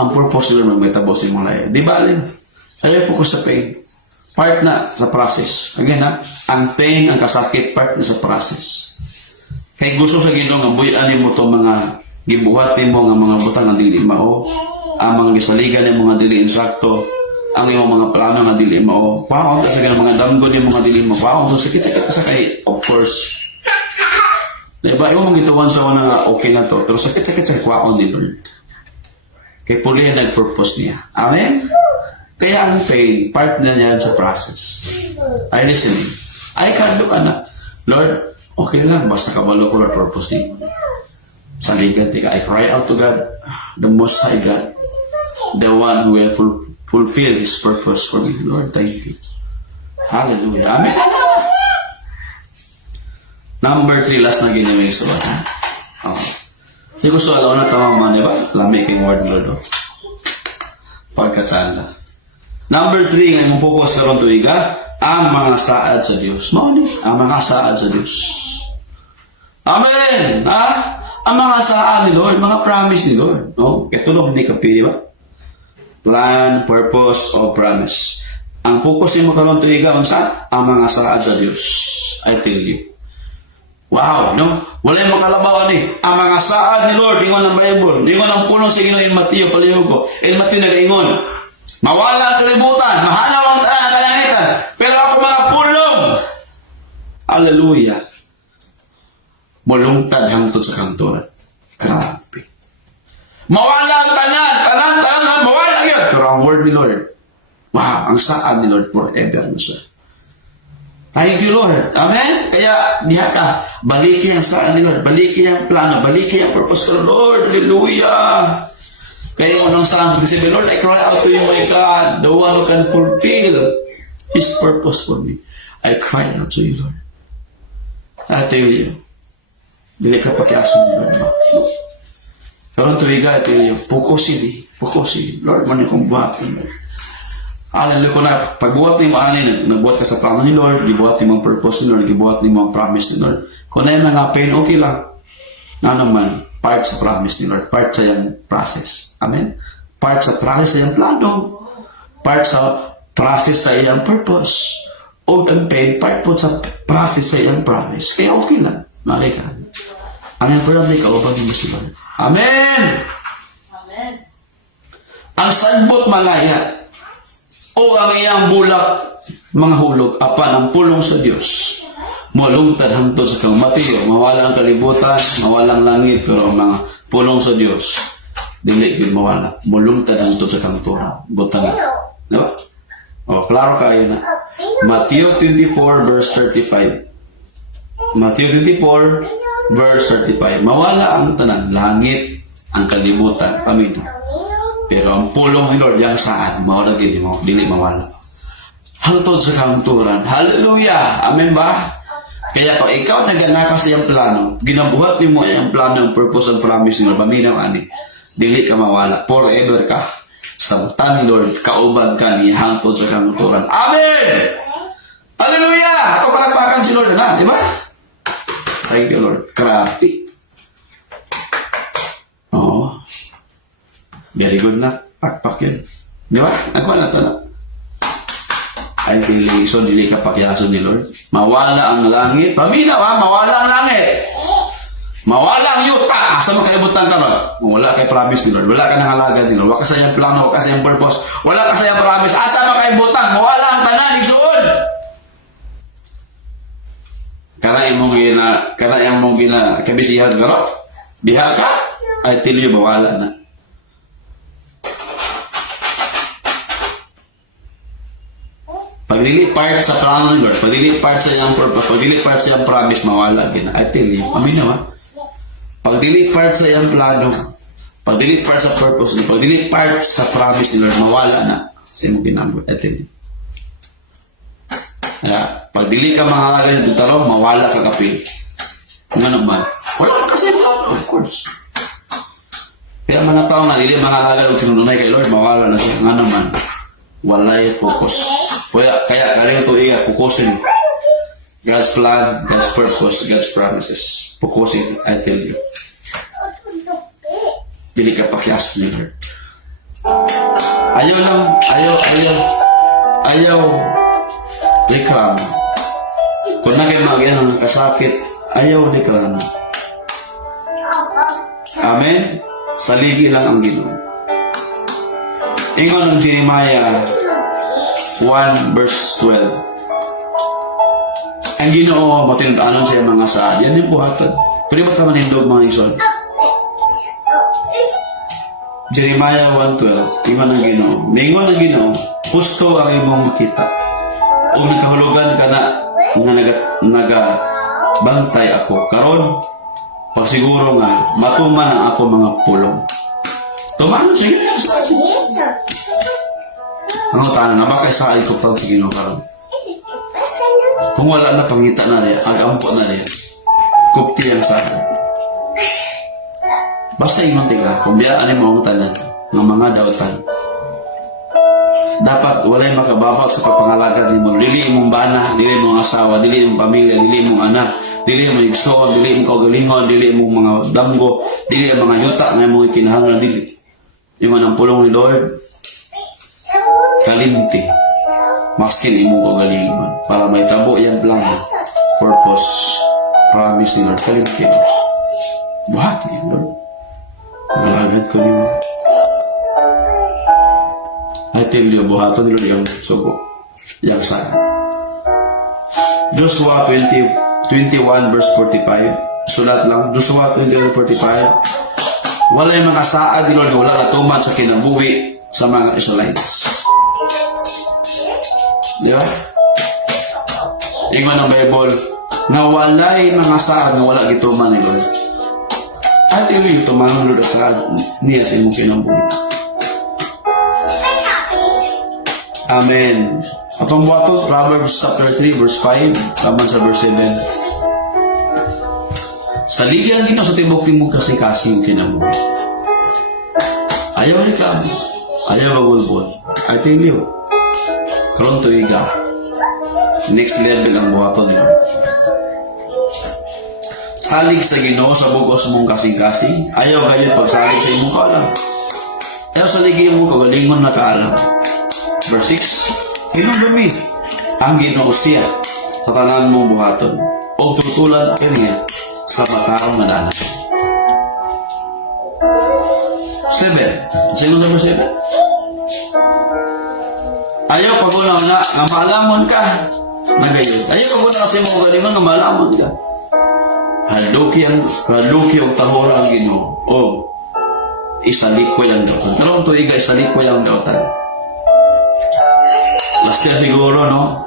Ang purpose nila magmetabo sa mga layo. Di ba, Alin? Ayaw focus sa pain. Part na sa process. Again, ang pain, ang kasakit, part na sa process. Kaya gusto sa Ginoo nga buyanin mo itong mga gibuhatin mo nga mga butang nga dili mao, ang mga gisaligan ng mga dili insakto, ang iyong mga plano nga dili mao. Wow, sa mga damgod yung mga dili mo. Wow, so sakit-sakit sa kay, of course. Diba, yung mga gituwan sa una nga okay na to, pero sakit-sakit sa kwaon ni Lord. Kaya puli na nag-purpose niya. Amen? Kaya ang pain, part na niyan sa process. I listen. I can't do na. Lord, okay lang, basta kabalo ko Lord purpose niya. Sa ligat, I cry out to God, the Most High God, the one who will fulfill His purpose for me. Lord, thank you. Hallelujah. Amen. Number 3, last na ginamay sa bata. Sige gusto alaw na tamang man, diba? Lami kay word ni Lord. Pagkatsala. Number 3, ngayon mong focus karon tuiga, ang mga saad sa Diyos. Mauni, ang mga saad sa Diyos. Amen! Ang mga saad ni Lord, mga promise ni Lord. No? Katulog ni Kapi, diba? Plan, purpose, o promise. Ang focus mo karon tuiga, ang mga saad sa Diyos. I tell you. Wow, no? Wala yung makalabawan ang mga saad ni Lord, ingon ng Bible. Ingon ang punong sa Ginoo in Mateo, palihog ko. In Mateo nag-ingon, mawala ang kalibutan, mahalaw ang kalangitan, pero ako mga pulong. Hallelujah. mulungtad hangtod sa kanturan. Grabe. Mawala ang tanan, mawala yun. Pero ang word ni Lord, ang saan ni Lord forever na siya. Thank you, Lord. Amen? Kaya, diha ka, balikin ang saan ni Lord, balikin ang plano, balikin ang purpose ko, Lord. Hallelujah. Kaya unang Psalm 57, Lord, I cry out to you, my God, the one who can fulfill His purpose for me. I cry out to you, Lord. I tell you, dili ka pakiason ni Lord. Karon tuwiga, I tell you, pukusin. Lord, man yung kong buhatin, Lord. Hallelujah ko na, pagbuhat ni mo nagbuhat ka sa plano ni Lord, gibuhat ni mo ang purpose ni Lord, gibuhat ni mo ang promise ni Lord. Kung na yung mga pain, okay lang. Na naman, part sa promise ni Lord, part sa yung process. Amen? Part sa process sa yung plano, part sa process sa iyang purpose, o ang pain, part po sa process sa iyang promise. Kaya okay lang, makikita. Ang importante, kauban mo si Lord. Amen! Amen. Ang sagbot malaya, o ang iyang bulak, mga hulog, apan ang pulong sa Diyos. Mulungtad hangtod sa kang matiyo, mawala ang kalibutan, mawala ang langit, pero ang mga pulong sa Diyos, dili yun mawala. Mulungtad hangtod sa kang tura. Butang. Diba? O, klaro kayo na. Matthew 24 verse 35. Matthew 24 verse 35. Mawala ang tanan, langit, ang kalibutan, pamilya. Pero ang pulong ni Lord, yang saan? Mawala gini mo, dili mawala. Hangtod sa kanturan. Hallelujah! Amen ba? Kaya kung ikaw naganaka sa iyang plano, ginabuhat ni mo iyang plano, ang purpose, ang promise ni Lord, paminaw ani, dili ka mawala. Forever ka. Sa mata ni Lord, kauban ka ni hangtod sa kanturan. Amen! Hallelujah! Ako palakpakan si Lord na, di ba? Thank you, Lord. Grabe. Oo. Very good na. Pakpak yan. Di ba? Ako na ito na. Ay, so dili ka pakyaso ni Lord. Mawala ang langit. Paminaw ha, mawala ang langit. Mawala ang yuta. Asa mo kalibutan ka ba? Wala kay promise ni Lord. Wala ka nangalagad ni Lord. Wala ka sa iyang plano. Wala ka sa iyang purpose. Wala ka sa iyang promise. Asa mo kalibutan? Mawala ang tanan. Igsuon. Kana imong gina kabisihan ka no? Diha ka? I tell you, mawala na. Pagdili part sa plano ni Lord, pagdili part sa iyang purpose, pagdili part sa iyang promise, mawala gina. I tell you, amin naman. Pagdili part sa iyang plano, pagdili part sa purpose ni, pagdili part sa promise ni Lord, mawala na sa iyong ginagawa. I tell you. Kaya, pagdili ka mahalaga ng tutaro, mawala ka kapil. Kung ano man. Wala ka kasi plano, of course. Kaya mga tao nga, dili mahalaga ng tinunay kay Lord, mawala na siya. Nga naman, walay focus. Kaya karing tuiga, focusin. God's plan, God's purpose, God's promises. Focusin, I tell you. Dili ka pakyas ni Lord. Ayaw reklamo. Kung naging ng kasakit, ayaw reklamo. Amen? Saligi lang ang Ginoo. Ingon ng Jeremiah 1 verse 12. Ang Ginoo matindanon siya mga saan. Yan yung buhatan. Pwede ba ka manindog mga igsoon? Jeremiah 1:12. Ingon ng Ginoo. Mingon ng Ginoo, husto ang imong makita. O nagkahulugan ka na nagabantay ako. Karon, pagsiguro nga, matuman ang ako mga pulong. Tuman siya. Ang tanan na baka sa ay ko pag Ginoo karon. Kung wala na pangita na niya, agampo na niya. Kupti ang sa akin. Basta ingon ka, kung biyaan mo ang tanan ng mga dautan. Dapat walay makababag sa pagpangalagad ni mo. Dili mong bana, dili mong asawa, dili mong pamilya, dili mong anak, dili mong igsoon, dili mong kaugalingon, dili mong mga damgo, dili ang mga yuta na mong ikinahanglan, dili. Yung ang pulong ni Lord, kalimti, maskin imong kaugalingon, para may tabo yung plano, purpose, promise ni Lord, kalimti. Buhat ni Lord. Magalagad ko ni mo. I tell you, buhato nila yung sugo. Yang sana. Joshua 21 verse 45. Sulat lang, Joshua 21:45. Wala yung mga saad ni Lord, wala na tuman sa kinabuhi sa mga Israelites. Di ba? Ingon ang Bible, na walay mga saad na wala gituman ni Lord. At yung tuman ng Lord sa niya sa imong kinabuhi. Amen. Atong buhaton, Proverbs chapter 3, verse 5, laban sa verse 7. Saligan dito sa tibok-tibok kasi-kasing kinabuhi. Ayaw ka, ayaw magulbol. I tell you, karon tuiga, next level ang buhaton ni Lord. Salig sa Ginoo sa bugos mong kasing-kasing, ayaw gayon pagsalig sa imong kaalam. Ayaw saligin mo kagalingon na kaalam. Verse 6, hinumdumi ang Ginoo siya sa tanan mong buhaton o tutulan kaniya sa mataong madanan. 7. Sino number 7? Ayaw pag-una na nga maalamon ka na gayon. Ayaw pag-una kasi mo galingon nga maalamon ka. Haluki ang tahora ang Ginoo o isalikoy ang dautan. Pero kung tuiga isalikoy ang dautan. Last year siguro, no?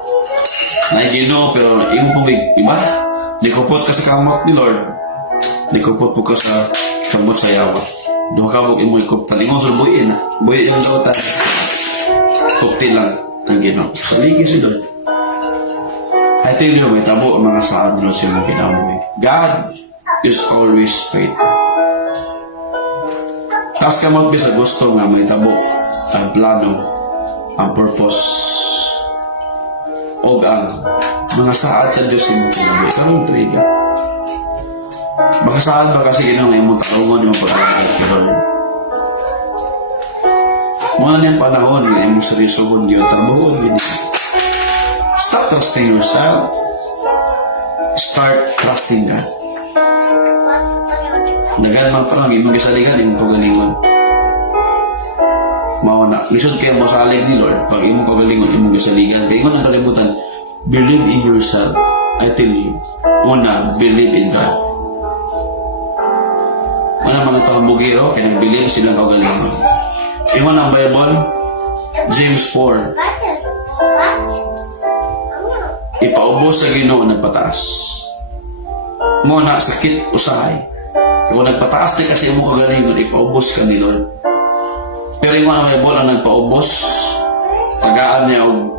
Na Ginoo, pero imo pong iba. Nikupot ka sa kamot ni Lord. Nikupot po ka sa kamot sa yawa. Duha ka mo imo ikup talingon sa buyin. Buyin yung dautan. Kupti lang ang Ginoo. Saligi si Lord. I tell you, may tabo ang mga saad nila siya mga kinabuhi. God is always faithful. Tas kamot bisa gusto nga may tabo ang plano, ang purpose, o ang mga saad sa Diyos yung kinabuhi. Karong tuiga. Baka saan ba kasi ginang imong tarungon yung pag-alagay karon. Muna niyang panahon nga imong seryosohon yun, trabahoon din. Stop trusting yourself. Start trusting God. Dagan man parang imong gisaligan, imong kagalingon. Mauna, lisod kayo mo sa alig ni Lord. Pag imong kagalingon, imong gisaligan. Kaya ingon ang kalimutan, believe in yourself. I tell you. Una, believe in God. Wala mga kahambugiro, kaya believe silang kagalingon. Ingon ang Bible, James 4. Ipaubos sa Ginoo nagpataas. Mo na sakit usahay. Kung nagpataas na kasi mo kagalingon, ipaubos ka ni Lord. Pero yung mga Bible ang nagpaubos, tagaan niya og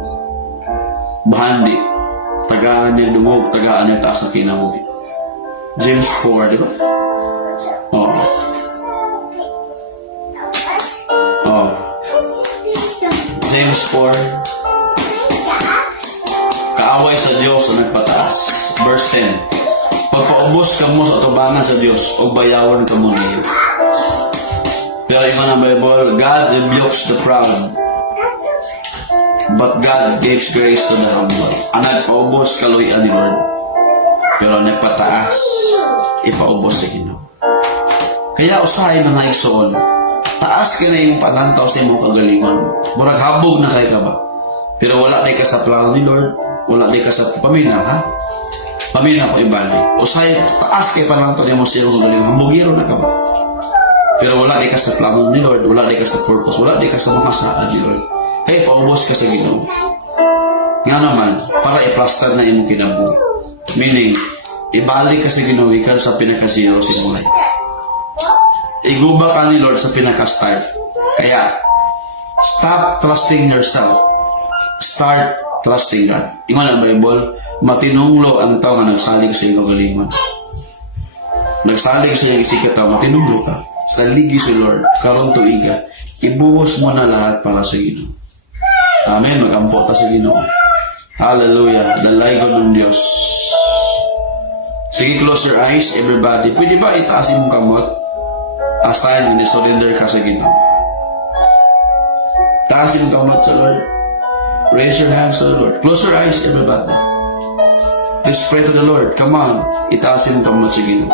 bahandi. Tagaan niya dungog, tagaan niya taas na kinabuhi. James 4, di ba? Oo. Oh. James 4. Kaaway sa Diyos na nagpataas. Verse 10. Pagpaubos ka mo sa atubangan sa Diyos o bayawan ka mo niyo. Pero yung mga Bible, God rebukes the proud, but God gives grace to the humble. Ang nagpaubos kaluyan ni Lord, pero nagpataas, ipaubos sa Ginoo. Kaya usahay mga igsoon, taas ka na yung panantaw sa imong kagalingon. Murag habog na kayo ka ba? Pero wala na ka sa plano ni Lord, wala na ka sa paminaw, ha? Paminaw ko ibali. Usahay, taas kayo panantaw niya mo sa imong kagalingon. Hambugiro na ka ba? Pero wala na ka sa plano ni Lord, wala na ka sa purpose, wala na ka sa mga saan ni Lord. Kaya paubos ka sa Ginoo. Nga naman, para i-plaster na imong kinabuhi. Meaning, ibalik ka sa Ginoo, ikaw sa pinaka-zero sa imong life. Iguba ka ni Lord sa pinaka-start. Kaya, stop trusting yourself. Start trusting God. Iman ang Bible, matinunglo ang tao nga nagsalig sa iyong kagalingon. Nagsalig sa iyong isikat tao, matinunglo ka. Saligi si Lord, karong tuiga. Ibuhos mo na lahat para sa Ginoo. Amen. Mag-ampo ta sa Ginoo. Hallelujah. Dalaygon ng Diyos. Sige, close your eyes, everybody. Pwede ba itaas mong kamot? Assign and surrender ka sa Ginoo. Taas mong kamot sa Lord. Raise your hands to the Lord. Close your eyes, everybody. Let's pray to the Lord. Come on. Itaas mong kamot sa Ginoo.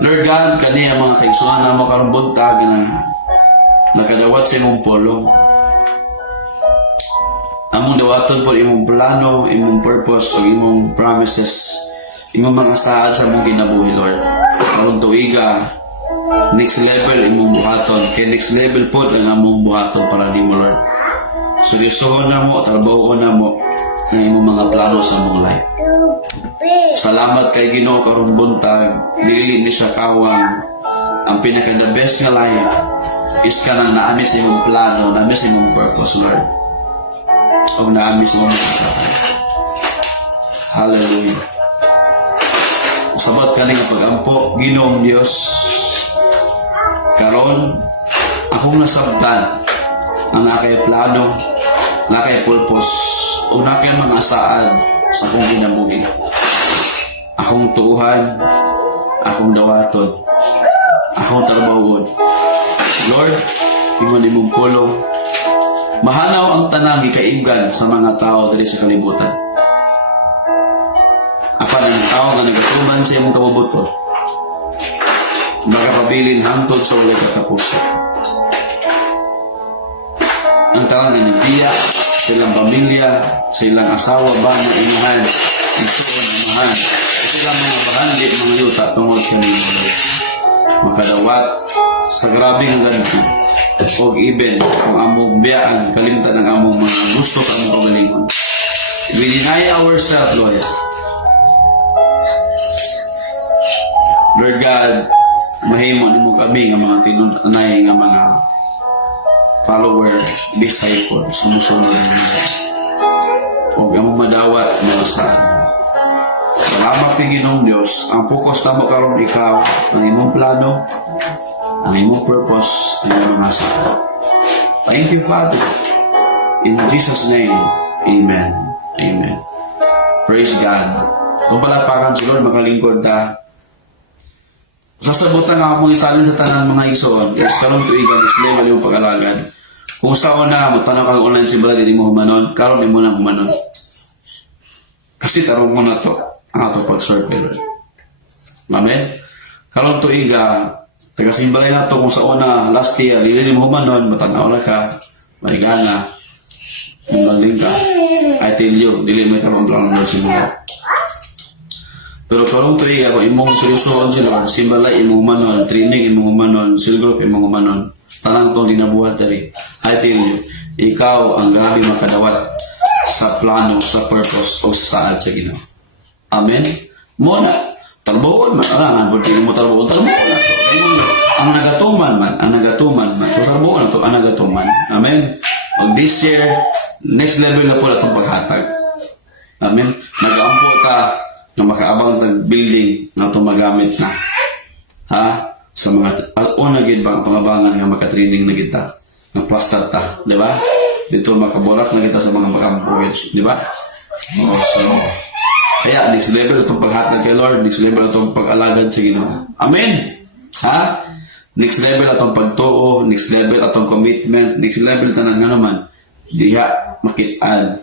Lord God, kaniya mga kaigsuhan na mo karong buntag na nakadawat sa imong pulong. Among dawaton po imong plano, imong purpose, o imong promises imong mga saad sa mong kinabuhi, Lord. Karong tuiga, next level imong buhaton. Kay next level po ang among buhaton para di mo, Lord. Seryosohon na mo, trabahoon na mo sa imong mga plano sa mong life. Salamat kay Ginoo karong buntag, dili ni siya kawang. Ang pinaka the best nga life is kanang naami sa imong plano, naami sa imong purpose, Lord. O naami sa imong kasapan. Hallelujah. Sabat kani nga pag-ampo, Ginoong Dios. Karon akong nasabtan ang akay plano, nakay purpose, o nakay mga saad sa akong ginabuhi. Akong tuuhan, akong dawaton, akong trabahon. Lord, imong imong pulong, mahanaw ang tanang gikaimgan sa mga tao diri sa kalibutan. Apan ang tao nga nagatuman sa imong kabubuton, makapabilin hangtod sa walay katapusan. Ang talang nga nagbiya, silang pamilya, silang asawa, bana, inahan, isuon, amahan, silang mga bahandi, mga yuta, tungod kanina. Makadawat sa grabe nga ganito, o even kung among biyaan, kalimtan ang among mga gusto sa among kagalingon. We deny ourselves, Lord. Lord God, mahimo nimo kami nga mga tinunay nga mga follower, disciple, sumusunod niya. Huwag among madawat mga saan. Salamat kay Ginoong Diyos. Ang focus na mo karon ikaw, ang imong plano, ang imong purpose, ang imong mga saan. Thank you, Father. In Jesus' name, Amen. Amen. Praise God. Kung palagpakan siguro, makalingkod ta. Sasabot na nga akong isalin sa tanan mga igsoon, is karon tuigan, is level yung pag-alagad. Kung sa una, matanong kang online si Brad, hindi mo humanon, karon di mo na humanon. Kasi tarong mo na to, ang ato pag-circle. Amen? Karon tuiga, taga-simbalay na to kung sa una, last year, hindi mo humanon, matanaw na ka, may gana, maling ka. I tell you, dili may tarong lang ng simula. Pero karong tuiga, kung imong seryosohon sila, simbalay imong humanon, training imong humanon, seal group imong humanon, tanang tong dinabuhat dari. I tell you, ikaw ang grabe makadawat sa plano, sa purpose, o sa saad sa Ginoo. Amen? Muna, talboon man. Alangan, kung hindi mo talboon na to. Ang nagatuman man. So, talboon na to, ang nagatuman. Amen? O this year, next level na po na itong paghatag. Amen? Nag-aampo ka na makaabang ng building na itong magamit na. Ha? Sa mga, una gid ba ang pangabangan nga makatraining na kita, ng plaster ta, di ba? Dito makaborak na kita sa mga makampuwits, di ba? So, kaya next level itong paghatag kay Lord, next level itong pag-alagad sa Ginoo. Amen? Ha? Next level itong pagtuo, next level itong commitment, next level tanan nga naman, diha makitaan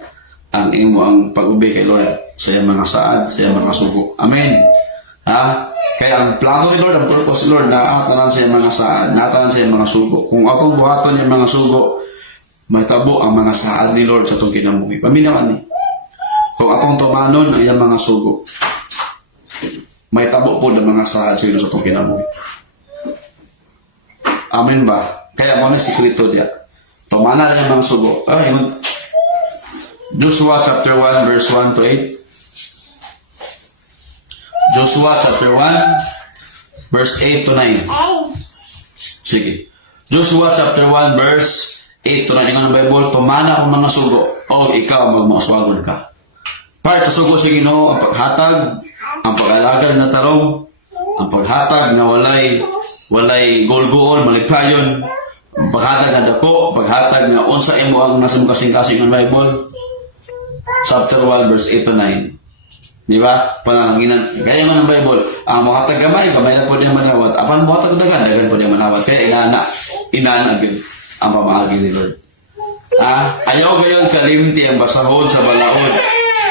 ang imo ang pag-ubay kay Lord sa iyang mga saad, sa iyang mga sugo. Amen? Ha? Kaya ang plano ni Lord, ang purpose ni Lord, naatanan sa mga saad, naatanan sa mga sugo. Kung akong buhaton yung mga sugo, may tabo ang mga saad ni Lord sa itong kinabuhi. Paminawan ni. Kung atong tumanon ang iyang mga sugo, may tabo po ang mga saad sa itong kinabuhi. Amen ba? Kaya mo na sikreto diya. Tumanan ang mga sugo. Joshua chapter 1 verse 1 to 8. Joshua chapter 1 verse 8 to 9. Sige. Joshua chapter 1 verse 8 to 9. Ingon ang Bible, tumana ang mga sugo o ikaw magmauswagon ka. Para sa sugo sa Ginoo ang paghatag, ang pag-alagad na tarong, ang paghatag na walay gol-gool, malipayon, ang paghatag na dako, paghatag na unsa imo ang nasa kasing-kasing ng Bible. Chapter 1 verse 8 to 9. Di ba? Pananginan. Kaya nga ng Bible, ang makatag gamay na po niya manawat. Apan makatag dagan po niya manawat. Kaya inana ang pamahagi ni Lord. Ayaw gayong kalimti ang basahod sa balaod.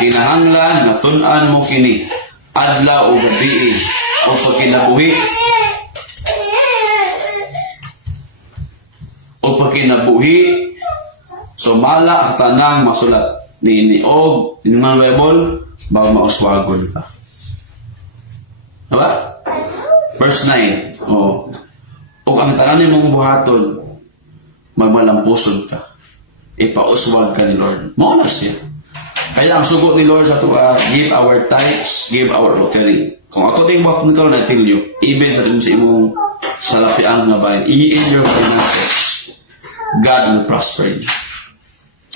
Kinahanglan na tunan mo kini. Adlaw o gabi o sa kinabuhi. O pag kinabuhi, sumala ang tanang masulat. Niog, in mga Bible, bago mauswagon ka. Diba? Verse 9. O ang tanan mong buhaton, magmalampusod ka. Ipauswag ka ni Lord. Maunas siya. Kaya ang sugot ni Lord sa ito, give our tithes, give our offering. Kung ako din mo karon na tell you, even sa sa imong salapian nga bayan, in your finances, God will prosper you.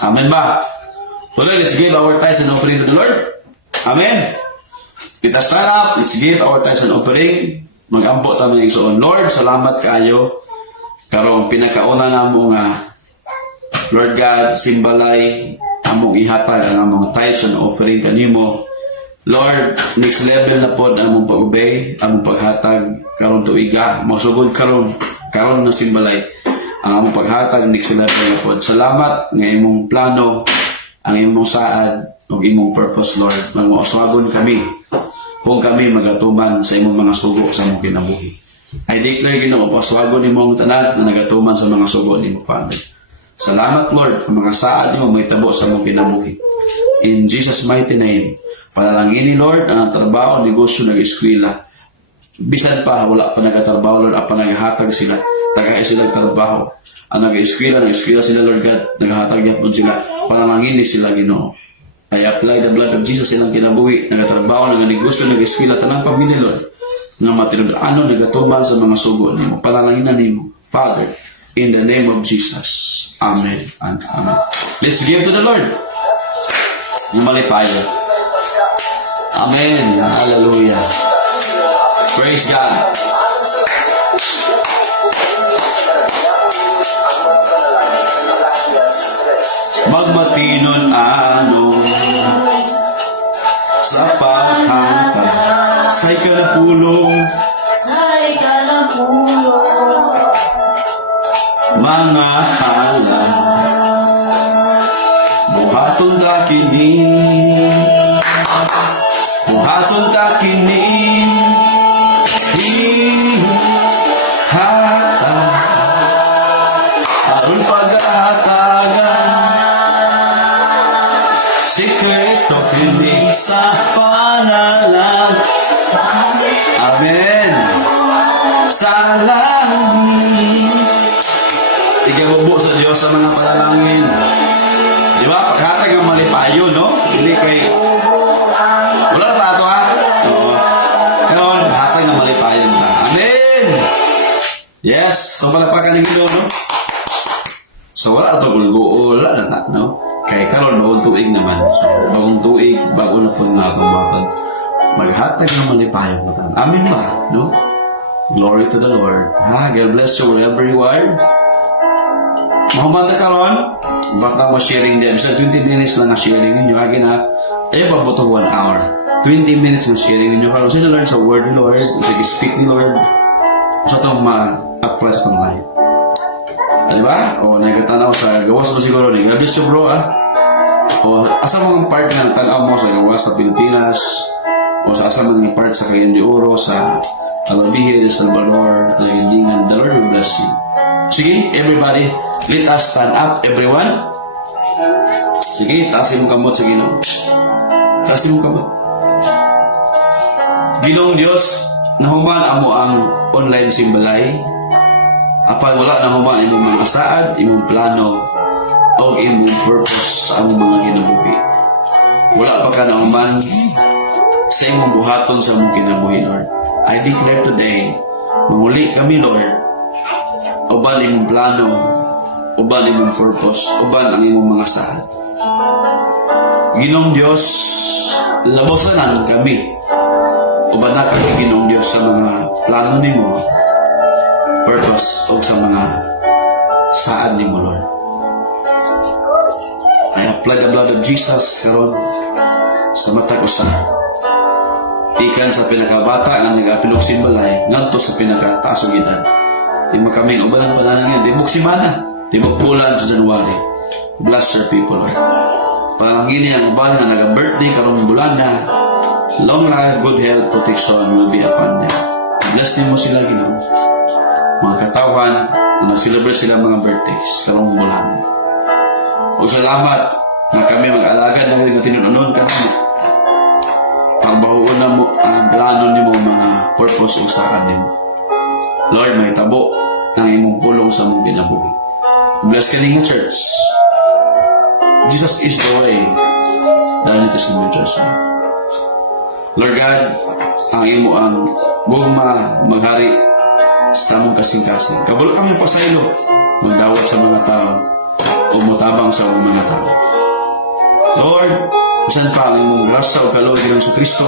Amen ba? So let's give our tithes and offering to the Lord. Amen. Kita stand up, let's give our tithes and offering. Mag-ampo tayo ng igsoon. Lord, salamat kayo. Karong pinakauna na mo nga, Lord God, simbalay, among ihatag ang among tithes and offering kanimo. Lord, next level na pod ang among pag-obey, among paghatag karon tuiga, magsugod karon na simbalay ang among paghatag next level na pod. Salamat nga imong plano, ang imong saad ug imong purpose, Lord. Magmauswagon kami kung kami magatuman sa imong mga sugo sa imong kinabuhi. I declare Ginoo, paswagon nimo ang tanan na nagatuman sa mga sugo nimo, Father. Salamat, Lord, ang mga saad nimo may tabo sa imong kinabuhi. In Jesus' mighty name, panalangin ni Lord ang trabaho, negosyo, nag-eskwela. Bisan pa, wala pa nagkatrabaho, Lord, apa naghatag sila, tagay sila trabaho. Ang nag-eskwela sila, Lord God, naghatag yapon sila, panalangin ni sila, Ginoo. I apply the blood of Jesus silang kinabuhi, nagkatrabaho, nag-negosyo, nag-eskwela, tanang pamilya, Lord, nga matinudano, nagatuman sa mga sugo nimo. Panalangin na nimo, Father, in the name of Jesus. Amen and amen. Let's give to the Lord yung malipayo. Amen. Hallelujah. Praise God. Magmatinon ano sa paghangka, say ka na pulong, Say ka ng pulo. mga hala, buhaton ta kini, buhaton ta kini, hihata, aron paghatagan, sikreto kini sa panalang. Amen. Sa langit, igabubo sa Diyos sa mga panalangin. Di ba? Paghatag ang malipayo, no? Hindi kay... Wala na tato, ha? Oo. Ngayon, hatag ng malipayo na. Amen! Yes! So, palapakan ng Ginoo, no? So, wala na ito gulgo. Wala na, no? Kaya karon bagong tuig naman. So, bagong tuig, bago na po nga pagbatag. Maghatag ng malipayo na. Amen ba? No? Glory to the Lord. Ha? God bless you wherever you are. Muhammad na karon, baka mo sharing din. Sa 20 minutes lang na sharing ninyo. Agin na, pabuto 1 hour. 20 minutes na sharing ninyo. Karon sino learn sa word ni Lord, sa speak ni Lord, sa itong ma-apply sa itong life. Diba? O, nagkatanaw sa gawas mo siguro ni. God bless you, bro, ah. O, asa mga part na tanaw mo sa gawas sa Pilipinas, o sa asa mga part sa Cagayan de Oro, sa Alabihe, El Salvador, Nagindingan. The Lord will bless you. Sige, everybody, let us stand up, everyone. Sige, taasin mo kamot sa Ginoo. Taasin mo kamot. Ginoong Diyos, nahuman amo ang online simbalay. Apan wala nahuman imong mga saad, imong plano, o imong purpose sa among mga kinabuhi. Wala pa ka nahuman sa imong buhaton sa among kinabuhi, Lord. I declare today, manguli kami, Lord, uban imong plano, uban imong purpose, uban ang imong mga saad. Ginoong Diyos, labosanan kami. Uban na kami, Ginoong Diyos, sa mga plano nimo, purpose, o sa mga saad nimo, Lord. I apply the blood of Jesus karon sa matag usa. Ikan sa pinakabata nga nag-apilog simbalay, ngadto sa pinakataas og edad. Di mo kami ubalan pa na ngayon. Tibok simana. Tibok bulan sa January. Bless your people, Lord. Panalangin niya ang ubalan na nag-birthday karong bulan na. Long life, good health, protection will be upon them. Bless din mo sila, Ginoo. Mga katawan na nag-celebrate sila mga birthdays karong bulan. O salamat na kami mag-alagad na tinunod ka na. trabaho na mo, ang plano ni mo, mga purpose o saan ni mo. Lord, may tabo ng imong pulong sa mong ginabuhi. Bless ka nga, church. Jesus is the way. Dahil ito sa mga church. Lord God, ang imo ang gugma maghari sa among kasing-kasing. Kabalo kami pasaylo, magdawat sa mga tao o mutabang sa mga tao. Lord, saan pa ang imong grasa o kaluwi ng Kristo?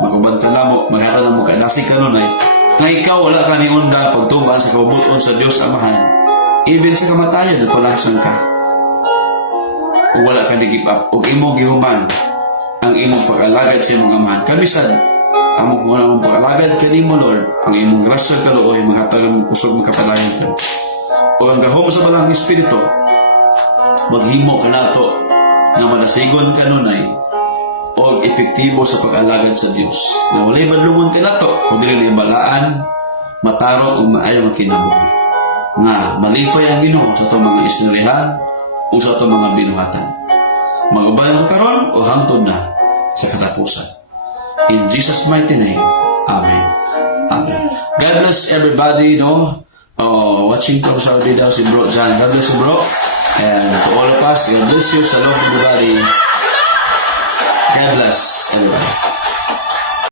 Makubanta na mo, maghata na mo kanasig kanunay, nga ikaw wala ka ni undang pagtuban sa kabubuton sa Diyos Amahan. Even sa kamatayan, nagpalangsan ka. O wala ka ni give up, o imong gihuman ang imong pag-alagad sa imong amahan. Kabisan, ang mong pag-alagad kanimo, Lord, ang imong grasya kaluoy, maghatag ng kusog makapalayan ka. O ang gahom sa balang Espiritu, maghimo ka nato na malasigon kanunay o epektibo sa pag-alagad sa Diyos. Na walay badlungon ka nato, kung dili balaan, matarot o maayong kinabuhi. Nga malipay ang Ginoo sa itong mga istoryahan o sa itong mga binuhatan. Magabayan ka karon o hangtod na sa katapusan. In Jesus' mighty name, Amen. Amen. God bless everybody, no? Watching from Saudi daw si Bro John. God bless you, bro. And to all of us, God bless you. Shalom everybody. God bless everybody.